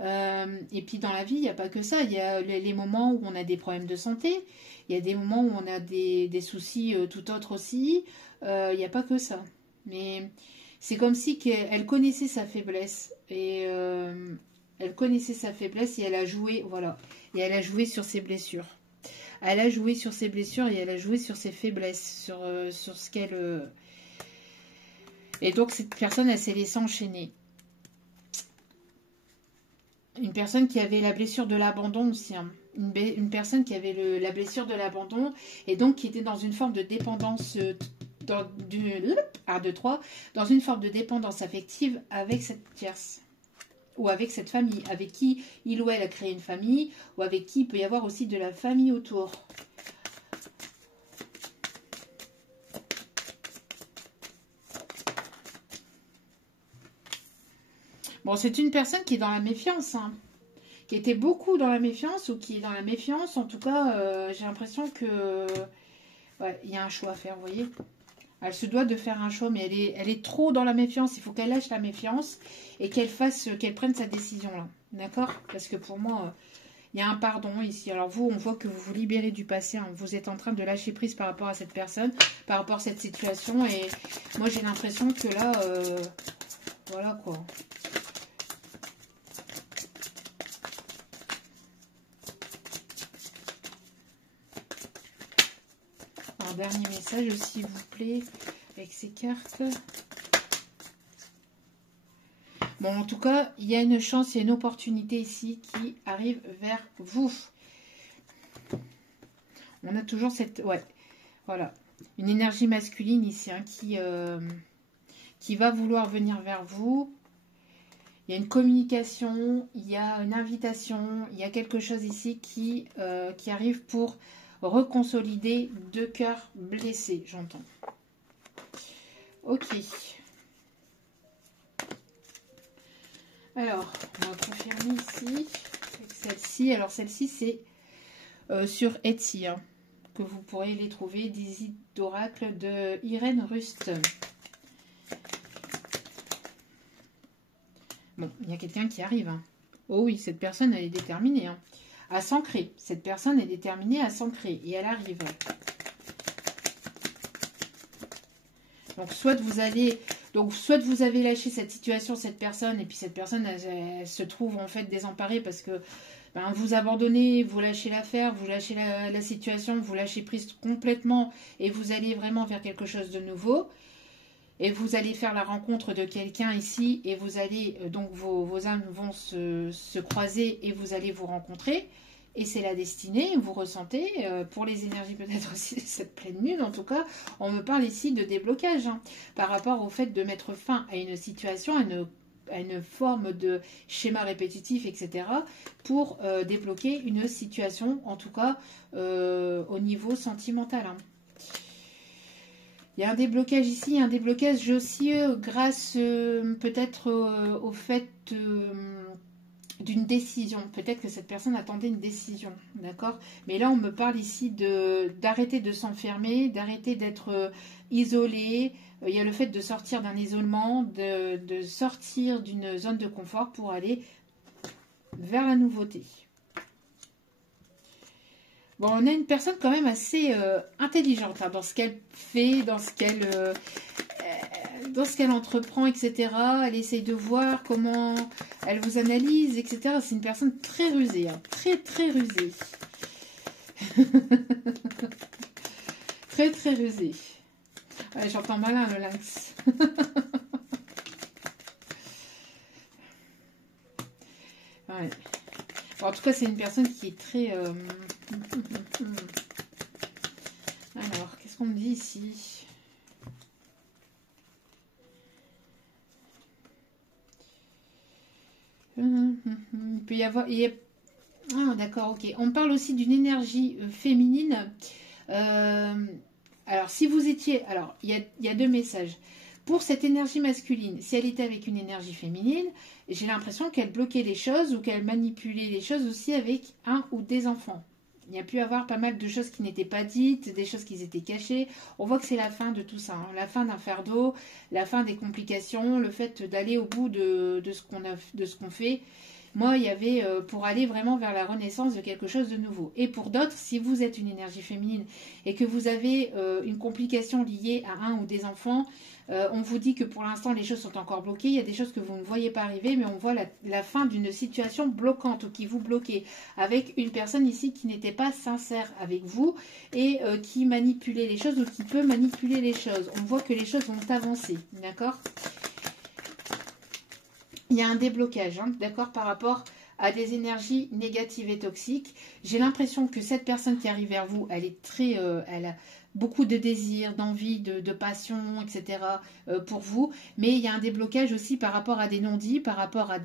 Et puis dans la vie, il n'y a pas que ça. Il y a les moments où on a des problèmes de santé. Il y a des moments où on a des soucis tout autres aussi. Il n'y a pas que ça. Mais c'est comme si elle connaissait sa faiblesse. Et elle connaissait sa faiblesse et elle a joué, voilà. Et elle a joué sur ses blessures. Elle a joué sur ses blessures et elle a joué sur ses faiblesses, sur ce qu'elle... Et donc cette personne, elle s'est laissée enchaîner. Une personne qui avait la blessure de l'abandon aussi. Hein. Une personne qui avait la blessure de l'abandon et donc qui était dans une forme de dépendance... dans une forme de dépendance affective avec cette tierce. Ou avec cette famille, avec qui il ou elle a créé une famille, ou avec qui il peut y avoir aussi de la famille autour. Bon, c'est une personne qui est dans la méfiance, hein, qui était beaucoup dans la méfiance, ou qui est dans la méfiance. En tout cas, j'ai l'impression que... Ouais, il y a un choix à faire, vous voyez. Elle se doit de faire un choix, mais elle est trop dans la méfiance. Il faut qu'elle lâche la méfiance et qu'elle prenne sa décision là. D'accord? Parce que pour moi, il y a un pardon ici. Alors vous, on voit que vous vous libérez du passé. Hein. Vous êtes en train de lâcher prise par rapport à cette personne, par rapport à cette situation. Et moi, j'ai l'impression que là, voilà quoi. Un dernier message, s'il vous plaît, avec ces cartes. Bon, en tout cas, il y a une chance, il y a une opportunité ici qui arrive vers vous. On a toujours cette... Ouais, voilà. Une énergie masculine ici hein, qui va vouloir venir vers vous. Il y a une communication, il y a une invitation, il y a quelque chose ici qui arrive pour reconsolider deux cœurs blessés, j'entends. Ok. Alors, on va confirmer ici avec celle-ci. Alors, celle-ci, c'est sur Etsy, hein, que vous pourrez les trouver, des idées d'oracle de Irène Rust. Bon, il y a quelqu'un qui arrive. Hein. Oh oui, cette personne, elle est déterminée hein, à s'ancrer. Cette personne est déterminée à s'ancrer et elle arrive. Donc, soit vous avez lâché cette situation, cette personne, et puis cette personne, elle se trouve en fait désemparée parce que vous abandonnez, vous lâchez l'affaire, vous lâchez la situation, vous lâchez prise complètement et vous allez vraiment vers quelque chose de nouveau. Et vous allez faire la rencontre de quelqu'un ici et vous allez, donc vos âmes vont se croiser et vous allez vous rencontrer. Et c'est la destinée, vous ressentez, pour les énergies peut-être aussi cette pleine lune, en tout cas, on me parle ici de déblocage, hein, par rapport au fait de mettre fin à une situation, à une forme de schéma répétitif, etc., pour débloquer une situation, en tout cas, au niveau sentimental. Hein. Il y a un déblocage ici, il y a un déblocage aussi grâce peut-être au fait... d'une décision. Peut-être que cette personne attendait une décision, d'accord? Mais là, on me parle ici d'arrêter de s'enfermer, d'arrêter d'être isolé. Il y a le fait de sortir d'un isolement, de sortir d'une zone de confort pour aller vers la nouveauté. Bon, on a une personne quand même assez intelligente hein, dans ce qu'elle fait, dans ce qu'elle entreprend, etc. Elle essaye de voir comment elle vous analyse, etc. C'est une personne très rusée, hein, très très rusée. Très très rusée. Ouais, j'entends malin le lynx. Ouais. Bon, en tout cas, c'est une personne qui est très... Alors, qu'est-ce qu'on me dit ici? Il peut y avoir... Ah, d'accord, ok. On parle aussi d'une énergie féminine. Alors, si vous étiez... Alors, il y a deux messages. Pour cette énergie masculine, si elle était avec une énergie féminine, j'ai l'impression qu'elle bloquait les choses ou qu'elle manipulait les choses aussi avec un ou des enfants. Il y a pu avoir pas mal de choses qui n'étaient pas dites, des choses qui étaient cachées. On voit que c'est la fin de tout ça, hein. La fin d'un fardeau, la fin des complications, le fait d'aller au bout de ce qu'on fait. Moi, il y avait pour aller vraiment vers la renaissance de quelque chose de nouveau. Et pour d'autres, si vous êtes une énergie féminine et que vous avez une complication liée à un ou des enfants, on vous dit que pour l'instant, les choses sont encore bloquées. Il y a des choses que vous ne voyez pas arriver, mais on voit la fin d'une situation bloquante ou qui vous bloquait avec une personne ici qui n'était pas sincère avec vous et qui manipulait les choses ou qui peut manipuler les choses. On voit que les choses vont avancer, d'accord ? Il y a un déblocage, hein, d'accord, par rapport à des énergies négatives et toxiques. J'ai l'impression que cette personne qui arrive vers vous, elle est très, elle a beaucoup de désir, d'envie, de passion, etc. Pour vous. Mais il y a un déblocage aussi par rapport à des non-dits, par rapport à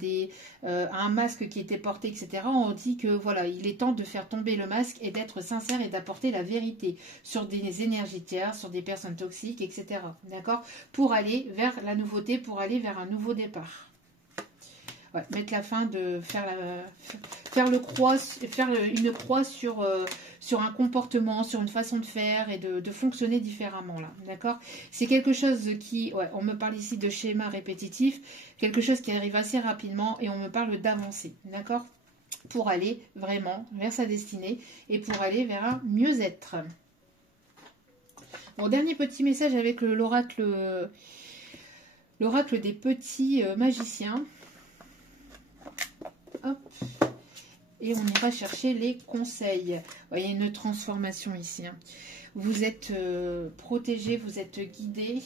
à un masque qui était porté, etc. On dit que voilà, il est temps de faire tomber le masque et d'être sincère et d'apporter la vérité sur des énergies tierces, sur des personnes toxiques, etc. D'accord, pour aller vers la nouveauté, pour aller vers un nouveau départ. Ouais, mettre la fin de faire une croix sur un comportement, sur une façon de faire et de fonctionner différemment là, d'accord. C'est quelque chose qui, ouais, on me parle ici de schéma répétitif, quelque chose qui arrive assez rapidement et on me parle d'avancer, d'accord, pour aller vraiment vers sa destinée et pour aller vers un mieux-être. Bon, dernier petit message avec l'oracle des petits magiciens. Hop. Et on ira chercher les conseils. Il y a une transformation ici, hein. Vous êtes protégé, vous êtes guidé.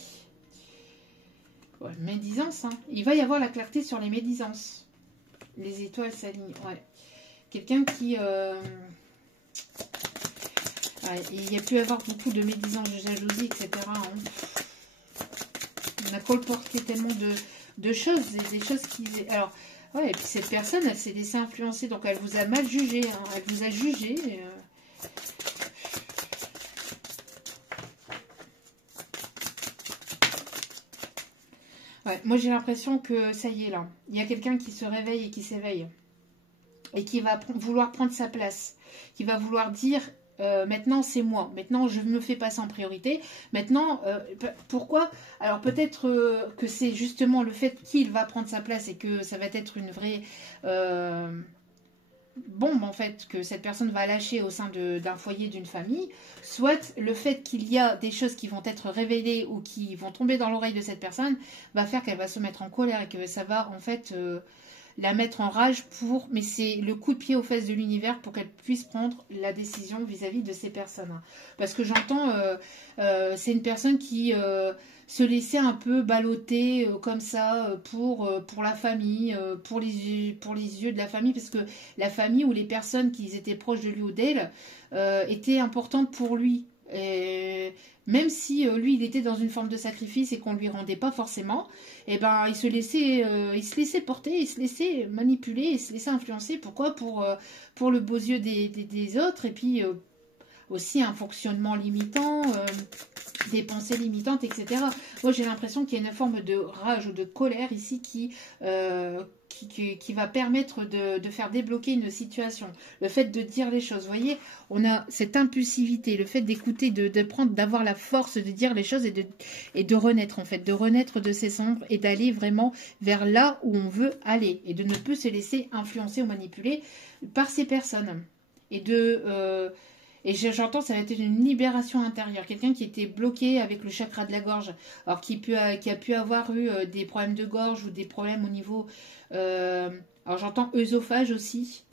Ouais, médisance, hein. Il va y avoir la clarté sur les médisances. Les étoiles s'alignent. Ouais. Quelqu'un qui... ouais, il y a pu avoir beaucoup de médisance, de jalousie, etc. Hein. On a colporté tellement de choses, des choses qui... Alors... Ouais, et puis cette personne, elle s'est laissée influencer, donc elle vous a mal jugé, hein, elle vous a jugé. Ouais, moi j'ai l'impression que ça y est là, il y a quelqu'un qui se réveille et qui s'éveille, et qui va vouloir prendre sa place, qui va vouloir dire... maintenant c'est moi, maintenant je me fais passer en priorité, maintenant pourquoi, alors peut-être que c'est justement le fait qu'il va prendre sa place et que ça va être une vraie bombe en fait que cette personne va lâcher au sein d'un foyer, d'une famille, soit le fait qu'il y a des choses qui vont être révélées ou qui vont tomber dans l'oreille de cette personne va faire qu'elle va se mettre en colère et que ça va en fait la mettre en rage pour... Mais c'est le coup de pied aux fesses de l'univers pour qu'elle puisse prendre la décision vis-à-vis de ces personnes. Parce que j'entends, c'est une personne qui se laissait un peu balloter comme ça pour la famille, pour les yeux de la famille, parce que la famille ou les personnes qui étaient proches de lui ou d'elle étaient importantes pour lui. Et même si lui il était dans une forme de sacrifice et qu'on lui rendait pas forcément, et ben il se laissait porter, il se laissait manipuler, il se laissait influencer. Pourquoi? Pour le beau yeux des autres, et puis aussi un fonctionnement limitant, des pensées limitantes, etc. Moi j'ai l'impression qu'il y a une forme de rage ou de colère ici qui va permettre de faire débloquer une situation. Le fait de dire les choses, vous voyez, on a cette impulsivité, le fait d'écouter, d'avoir la force de dire les choses et de renaître en fait, de renaître de ses cendres et d'aller vraiment vers là où on veut aller et de ne plus se laisser influencer ou manipuler par ces personnes. Et j'entends, ça va être une libération intérieure. Quelqu'un qui était bloqué avec le chakra de la gorge, alors qui a pu avoir eu des problèmes de gorge ou des problèmes au niveau... alors j'entends œsophage aussi,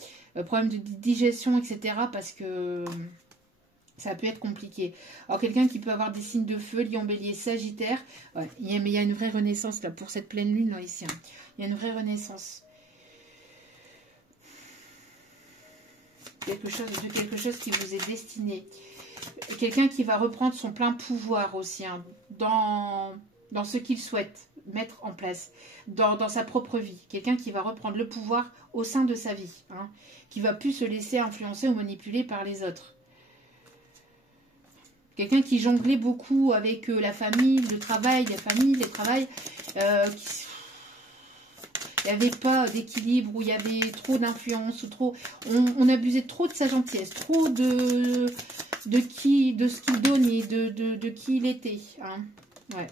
problème de digestion, etc. Parce que ça peut être compliqué. Alors quelqu'un qui peut avoir des signes de feu, lion, bélier, sagittaire. Ouais, mais il y a une vraie renaissance là pour cette pleine lune là ici. Hein. Il y a une vraie renaissance. Quelque chose qui vous est destiné. Quelqu'un qui va reprendre son plein pouvoir aussi, hein, dans ce qu'il souhaite mettre en place, dans sa propre vie. Quelqu'un qui va reprendre le pouvoir au sein de sa vie, hein, qui va plus se laisser influencer ou manipuler par les autres. Quelqu'un qui jonglait beaucoup avec la famille, le travail, la famille, les travails, il n'y avait pas d'équilibre, où il y avait trop d'influence, ou trop, on abusait trop de sa gentillesse, trop de ce qu'il donnait, de qui il était. Hein. Ouais.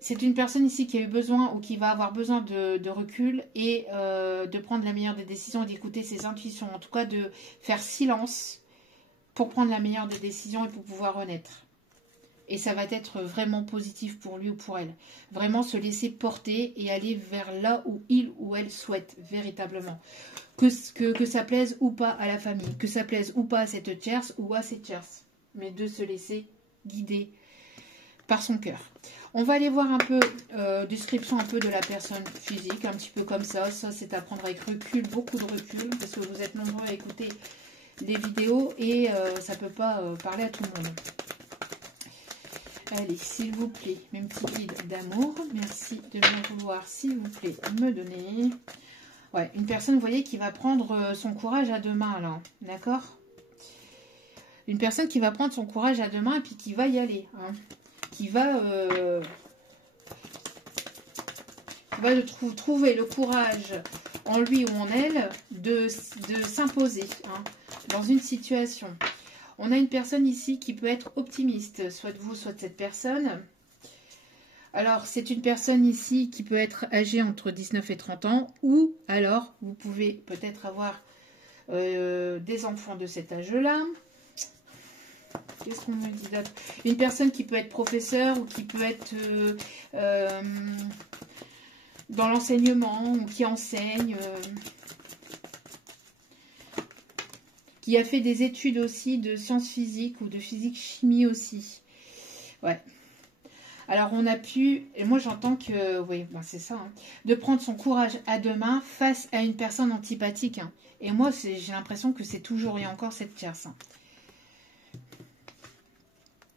C'est une personne ici qui a eu besoin ou qui va avoir besoin de recul et de prendre la meilleure des décisions et d'écouter ses intuitions. En tout cas, de faire silence pour prendre la meilleure des décisions et pour pouvoir renaître. Et ça va être vraiment positif pour lui ou pour elle. Vraiment se laisser porter et aller vers là où il ou elle souhaite véritablement. Que ça plaise ou pas à la famille, que ça plaise ou pas à cette tierce ou à cette tierce. Mais de se laisser guider par son cœur. On va aller voir un peu, description un peu de la personne physique, un petit peu comme ça. Ça, c'est à prendre avec recul, beaucoup de recul, parce que vous êtes nombreux à écouter les vidéos et ça ne peut pas parler à tout le monde. Allez, s'il vous plaît, mes petits guides d'amour, merci de me vouloir, s'il vous plaît, me donner. Ouais, une personne, vous voyez, qui va prendre son courage à deux mains, là, d'accord? Une personne qui va prendre son courage à deux mains et puis qui va y aller, hein. Qui va trouver le courage en lui ou en elle de s'imposer, hein, dans une situation. On a une personne ici qui peut être optimiste, soit de vous, soit de cette personne. Alors, c'est une personne ici qui peut être âgée entre 19 et 30 ans, ou alors, vous pouvez peut-être avoir des enfants de cet âge-là. Qu'est-ce qu'on me dit d'autre? Une personne qui peut être professeur ou qui peut être dans l'enseignement ou qui enseigne, qui a fait des études aussi de sciences physiques ou de physique-chimie aussi. Ouais. Alors on a pu, et moi j'entends que, oui, ben c'est ça, hein, de prendre son courage à deux mains face à une personne antipathique. Hein. Et moi j'ai l'impression que c'est toujours et encore cette tierce. Hein.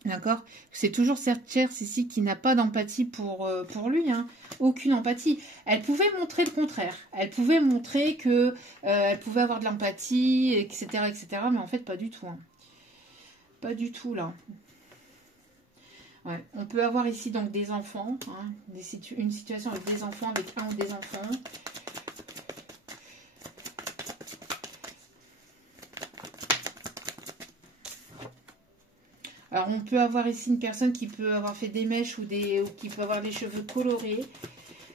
D'accord? C'est toujours cette tierce ici qui n'a pas d'empathie pour lui. Hein. Aucune empathie. Elle pouvait montrer le contraire. Elle pouvait montrer que elle pouvait avoir de l'empathie, etc., etc. Mais en fait, pas du tout. Hein. Pas du tout, là. Ouais. On peut avoir ici donc des enfants. Hein, une situation avec des enfants, avec un ou des enfants. Alors, on peut avoir ici une personne qui peut avoir fait des mèches ou qui peut avoir les cheveux colorés.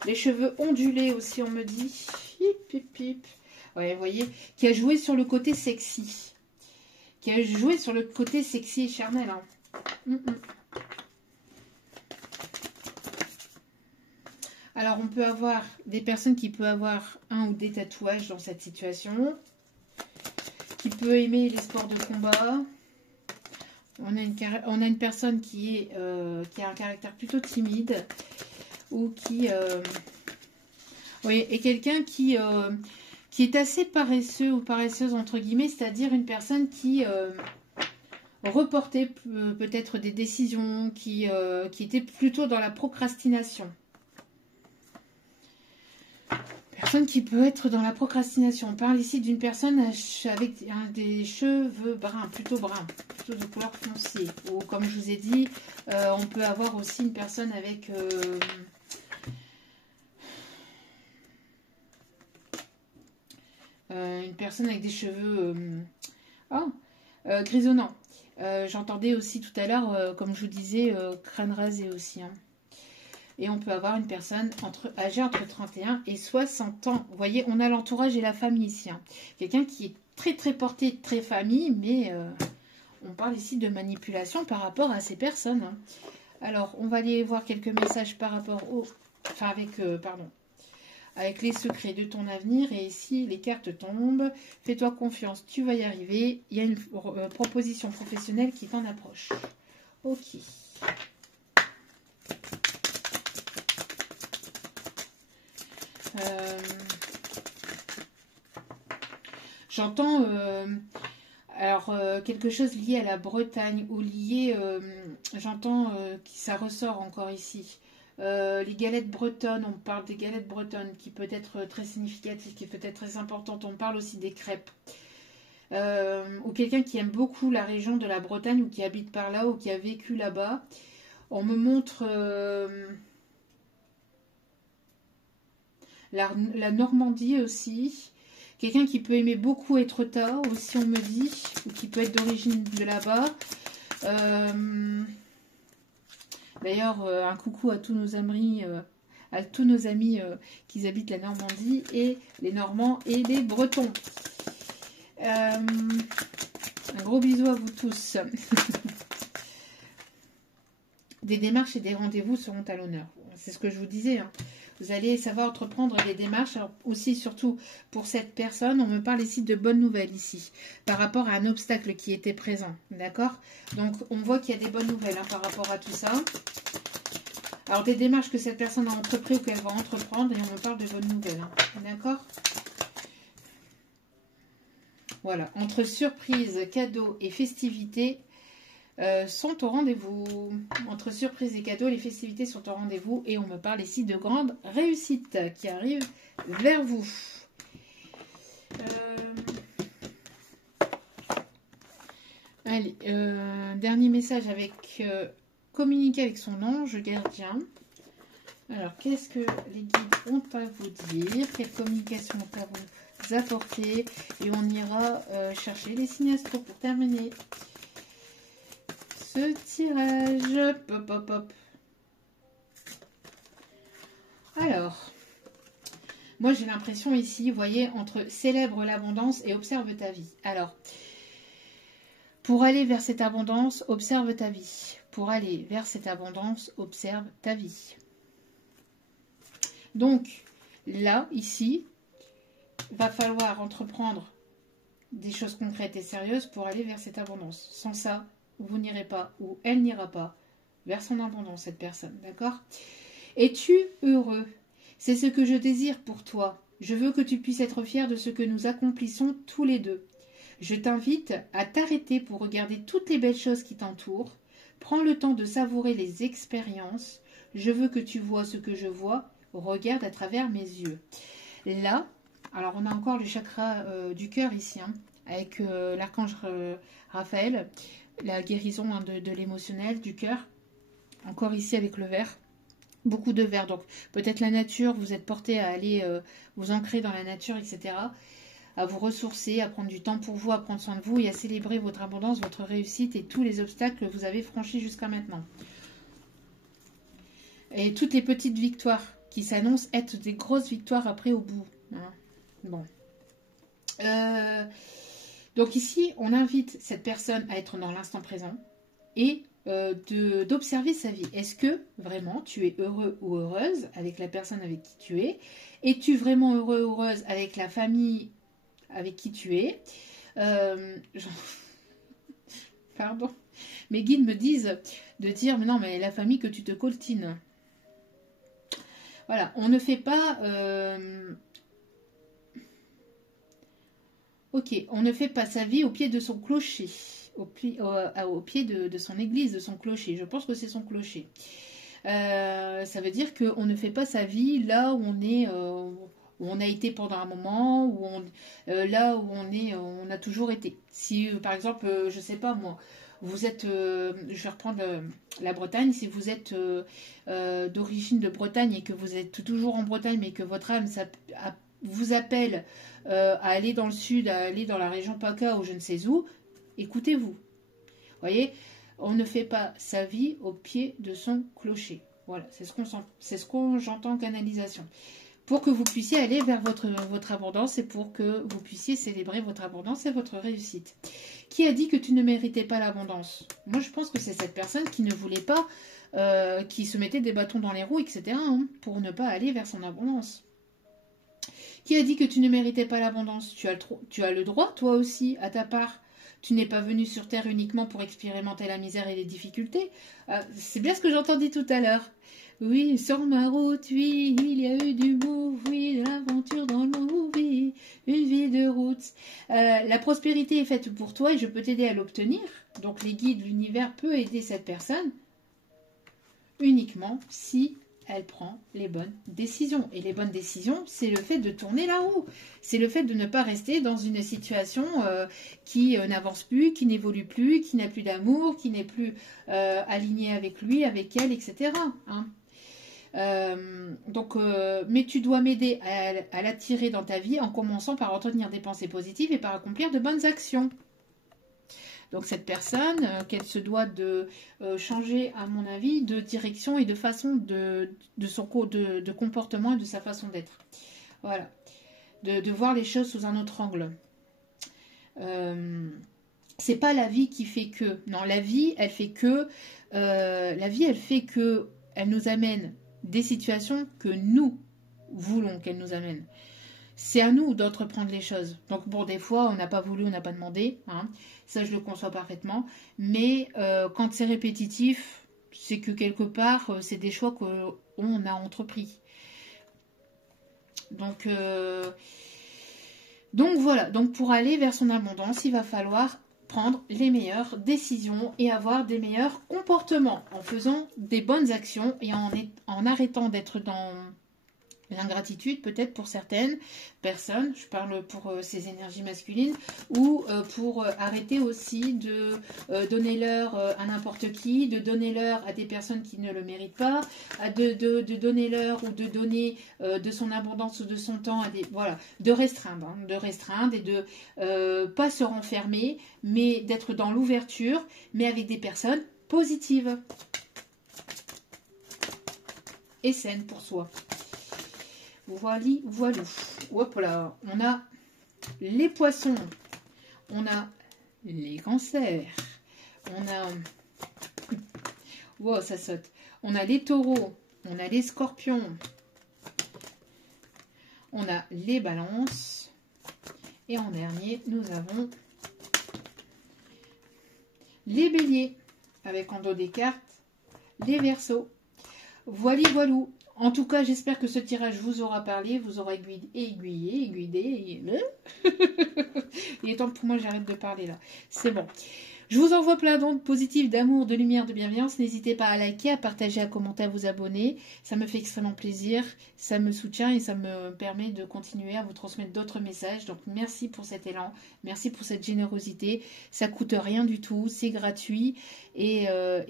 Les cheveux ondulés aussi, on me dit. Hip, hip, hip. Ouais, vous voyez, qui a joué sur le côté sexy. Qui a joué sur le côté sexy et charnel. Hein. Alors, on peut avoir des personnes qui peuvent avoir un ou des tatouages dans cette situation. Qui peut aimer les sports de combat. On a une personne qui a un caractère plutôt timide ou qui oui, et quelqu'un qui est assez paresseux ou paresseuse entre guillemets, c'est-à-dire une personne qui reportait peut-être des décisions, qui était plutôt dans la procrastination. Personne qui peut être dans la procrastination. On parle ici d'une personne avec des cheveux bruns, plutôt de couleur foncée. Ou comme je vous ai dit, on peut avoir aussi une personne avec des cheveux grisonnants. J'entendais aussi tout à l'heure, comme je vous disais, crâne rasé aussi. Hein. Et on peut avoir une personne âgée entre 31 et 60 ans. Vous voyez, on a l'entourage et la famille ici. Hein. Quelqu'un qui est très très porté, très famille, mais on parle ici de manipulation par rapport à ces personnes. Hein. Alors, on va aller voir quelques messages par rapport au... Enfin, avec les secrets de ton avenir. Et ici, les cartes tombent. Fais-toi confiance, tu vas y arriver. Il y a une proposition professionnelle qui t'en approche. Ok. J'entends Alors, quelque chose lié à la Bretagne ou lié, j'entends que ça ressort encore ici. Les galettes bretonnes, on parle des galettes bretonnes qui peut être très significative, qui peut être très importante. On parle aussi des crêpes. Ou quelqu'un qui aime beaucoup la région de la Bretagne ou qui habite par là ou qui a vécu là-bas. On me montre la Normandie aussi. Quelqu'un qui peut aimer beaucoup Étretat aussi, on me dit, ou qui peut être d'origine de là-bas. D'ailleurs, un coucou à tous nos amis, qui habitent la Normandie, et les Normands et les Bretons. Un gros bisou à vous tous. Des démarches et des rendez-vous seront à l'honneur. C'est ce que je vous disais, hein. Vous allez savoir entreprendre des démarches. Alors aussi, surtout pour cette personne, on me parle ici de bonnes nouvelles ici, par rapport à un obstacle qui était présent. D'accord? Donc, on voit qu'il y a des bonnes nouvelles par rapport à tout ça. Alors, des démarches que cette personne a entrepris ou qu'elle va entreprendre, et on me parle de bonnes nouvelles. D'accord? Voilà. Entre surprise, cadeaux et festivités, sont au rendez-vous. Entre surprise et cadeaux, les festivités sont au rendez-vous et on me parle ici de grandes réussites qui arrivent vers vous. Allez, dernier message avec communiquer avec son ange gardien. Alors, qu'est-ce que les guides ont à vous dire? Quelle communication ont à vous apporter? Et on ira chercher les signes astro pour terminer ce tirage. Hop, hop, hop. Alors, moi j'ai l'impression ici, vous voyez, entre célèbre l'abondance et observe ta vie. Alors, pour aller vers cette abondance, observe ta vie. Pour aller vers cette abondance, observe ta vie. Donc, là, ici, va falloir entreprendre des choses concrètes et sérieuses pour aller vers cette abondance. Sans ça, vous n'irez pas, ou elle n'ira pas, vers son abondance, cette personne, d'accord? Es-tu heureux? C'est ce que je désire pour toi. Je veux que tu puisses être fier de ce que nous accomplissons tous les deux. Je t'invite à t'arrêter pour regarder toutes les belles choses qui t'entourent. Prends le temps de savourer les expériences. Je veux que tu vois ce que je vois. Regarde à travers mes yeux. Là, alors on a encore le chakra du cœur ici, avec l'archange Raphaël, la guérison de l'émotionnel, du cœur. Encore ici avec le vert. Beaucoup de vert. Donc peut-être la nature, vous êtes porté à aller vous ancrer dans la nature, etc. À vous ressourcer, à prendre du temps pour vous, à prendre soin de vous et à célébrer votre abondance, votre réussite et tous les obstacles que vous avez franchis jusqu'à maintenant. Et toutes les petites victoires qui s'annoncent être des grosses victoires après au bout. Bon. Donc ici, on invite cette personne à être dans l'instant présent et d'observer sa vie. Est-ce que vraiment tu es heureux ou heureuse avec la personne avec qui tu es? Es-tu vraiment heureux ou heureuse avec la famille avec qui tu es? Pardon. Mes guides me disent de dire, mais non, mais la famille que tu te coltines. Voilà, on ne fait pas... Ok, on ne fait pas sa vie au pied de son clocher, au pied de son église, de son clocher. Je pense que c'est son clocher. Ça veut dire qu'on ne fait pas sa vie là où on est... où on a été pendant un moment, là où on a toujours été. Si, par exemple, je sais pas moi, vous êtes, je vais reprendre la Bretagne, si vous êtes d'origine de Bretagne et que vous êtes toujours en Bretagne, mais que votre âme vous appelle à aller dans le sud, à aller dans la région PACA ou je ne sais où, écoutez-vous. Voyez, on ne fait pas sa vie au pied de son clocher. Voilà, c'est ce qu'on j'entends en canalisation. Pour que vous puissiez aller vers votre abondance et pour que vous puissiez célébrer votre abondance et votre réussite. Qui a dit que tu ne méritais pas l'abondance? Moi, je pense que c'est cette personne qui ne voulait pas, qui se mettait des bâtons dans les roues, etc., pour ne pas aller vers son abondance. Qui a dit que tu ne méritais pas l'abondance? Tu as le droit, toi aussi, à ta part. Tu n'es pas venu sur Terre uniquement pour expérimenter la misère et les difficultés. C'est bien ce que j'entendis tout à l'heure. Oui, sur ma route, oui, il y a eu du move, oui, de l'aventure dans le move, oui, une vie de route. La prospérité est faite pour toi et je peux t'aider à l'obtenir. Donc les guides, l'univers peut aider cette personne uniquement si elle prend les bonnes décisions. Et les bonnes décisions, c'est le fait de tourner la roue. C'est le fait de ne pas rester dans une situation qui n'avance plus, qui n'évolue plus, qui n'a plus d'amour, qui n'est plus alignée avec lui, avec elle, etc. Hein. Mais tu dois m'aider à l'attirer dans ta vie en commençant par entretenir des pensées positives et par accomplir de bonnes actions. Donc cette personne, qu'elle se doit de changer, à mon avis, de direction et de façon de comportement et de sa façon d'être. Voilà. De voir les choses sous un autre angle. C'est pas la vie qui fait que. Non, la vie, elle fait que. Elle nous amène des situations que nous voulons qu'elle nous amène. C'est à nous d'entreprendre les choses. Donc bon, des fois, on n'a pas voulu, on n'a pas demandé. Hein. Ça, je le conçois parfaitement. Mais quand c'est répétitif, c'est que quelque part, c'est des choix qu'on a entrepris. Donc voilà. Donc pour aller vers son abondance, il va falloir prendre les meilleures décisions et avoir des meilleurs comportements en faisant des bonnes actions et en arrêtant d'être dans l'ingratitude peut-être pour certaines personnes, je parle pour ces énergies masculines, ou pour arrêter aussi de donner l'heure à n'importe qui, de donner l'heure à des personnes qui ne le méritent pas, de donner l'heure ou de donner de son abondance ou de son temps à des... Voilà, de restreindre et de pas se renfermer, mais d'être dans l'ouverture, mais avec des personnes positives et saines pour soi. Voilà. Hop là, on a les poissons, on a les cancers, on a... Wow, ça saute. On a les taureaux, on a les scorpions, on a les balances, et en dernier, nous avons les béliers, avec en dos des cartes, les verseaux. Voilà. En tout cas, j'espère que ce tirage vous aura parlé, vous aura aiguillé. Il est temps pour moi, j'arrête de parler là. C'est bon. Je vous envoie plein d'ondes positives, d'amour, de lumière, de bienveillance. N'hésitez pas à liker, à partager, à commenter, à vous abonner. Ça me fait extrêmement plaisir. Ça me soutient et ça me permet de continuer à vous transmettre d'autres messages. Donc, merci pour cet élan. Merci pour cette générosité. Ça coûte rien du tout. C'est gratuit. Et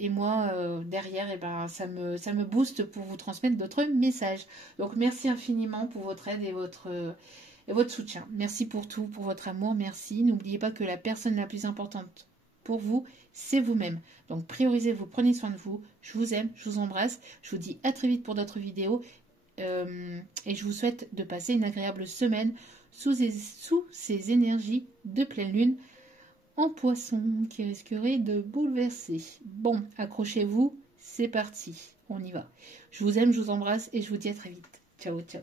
moi, derrière, ça me booste pour vous transmettre d'autres messages. Donc, merci infiniment pour votre aide et votre soutien. Merci pour tout, pour votre amour. Merci. N'oubliez pas que la personne la plus importante pour vous, c'est vous-même. Donc priorisez-vous, prenez soin de vous. Je vous aime, je vous embrasse. Je vous dis à très vite pour d'autres vidéos. Et je vous souhaite de passer une agréable semaine sous ces énergies de pleine lune en poisson qui risqueraient de bouleverser. Bon, accrochez-vous, c'est parti. On y va. Je vous aime, je vous embrasse et je vous dis à très vite. Ciao, ciao.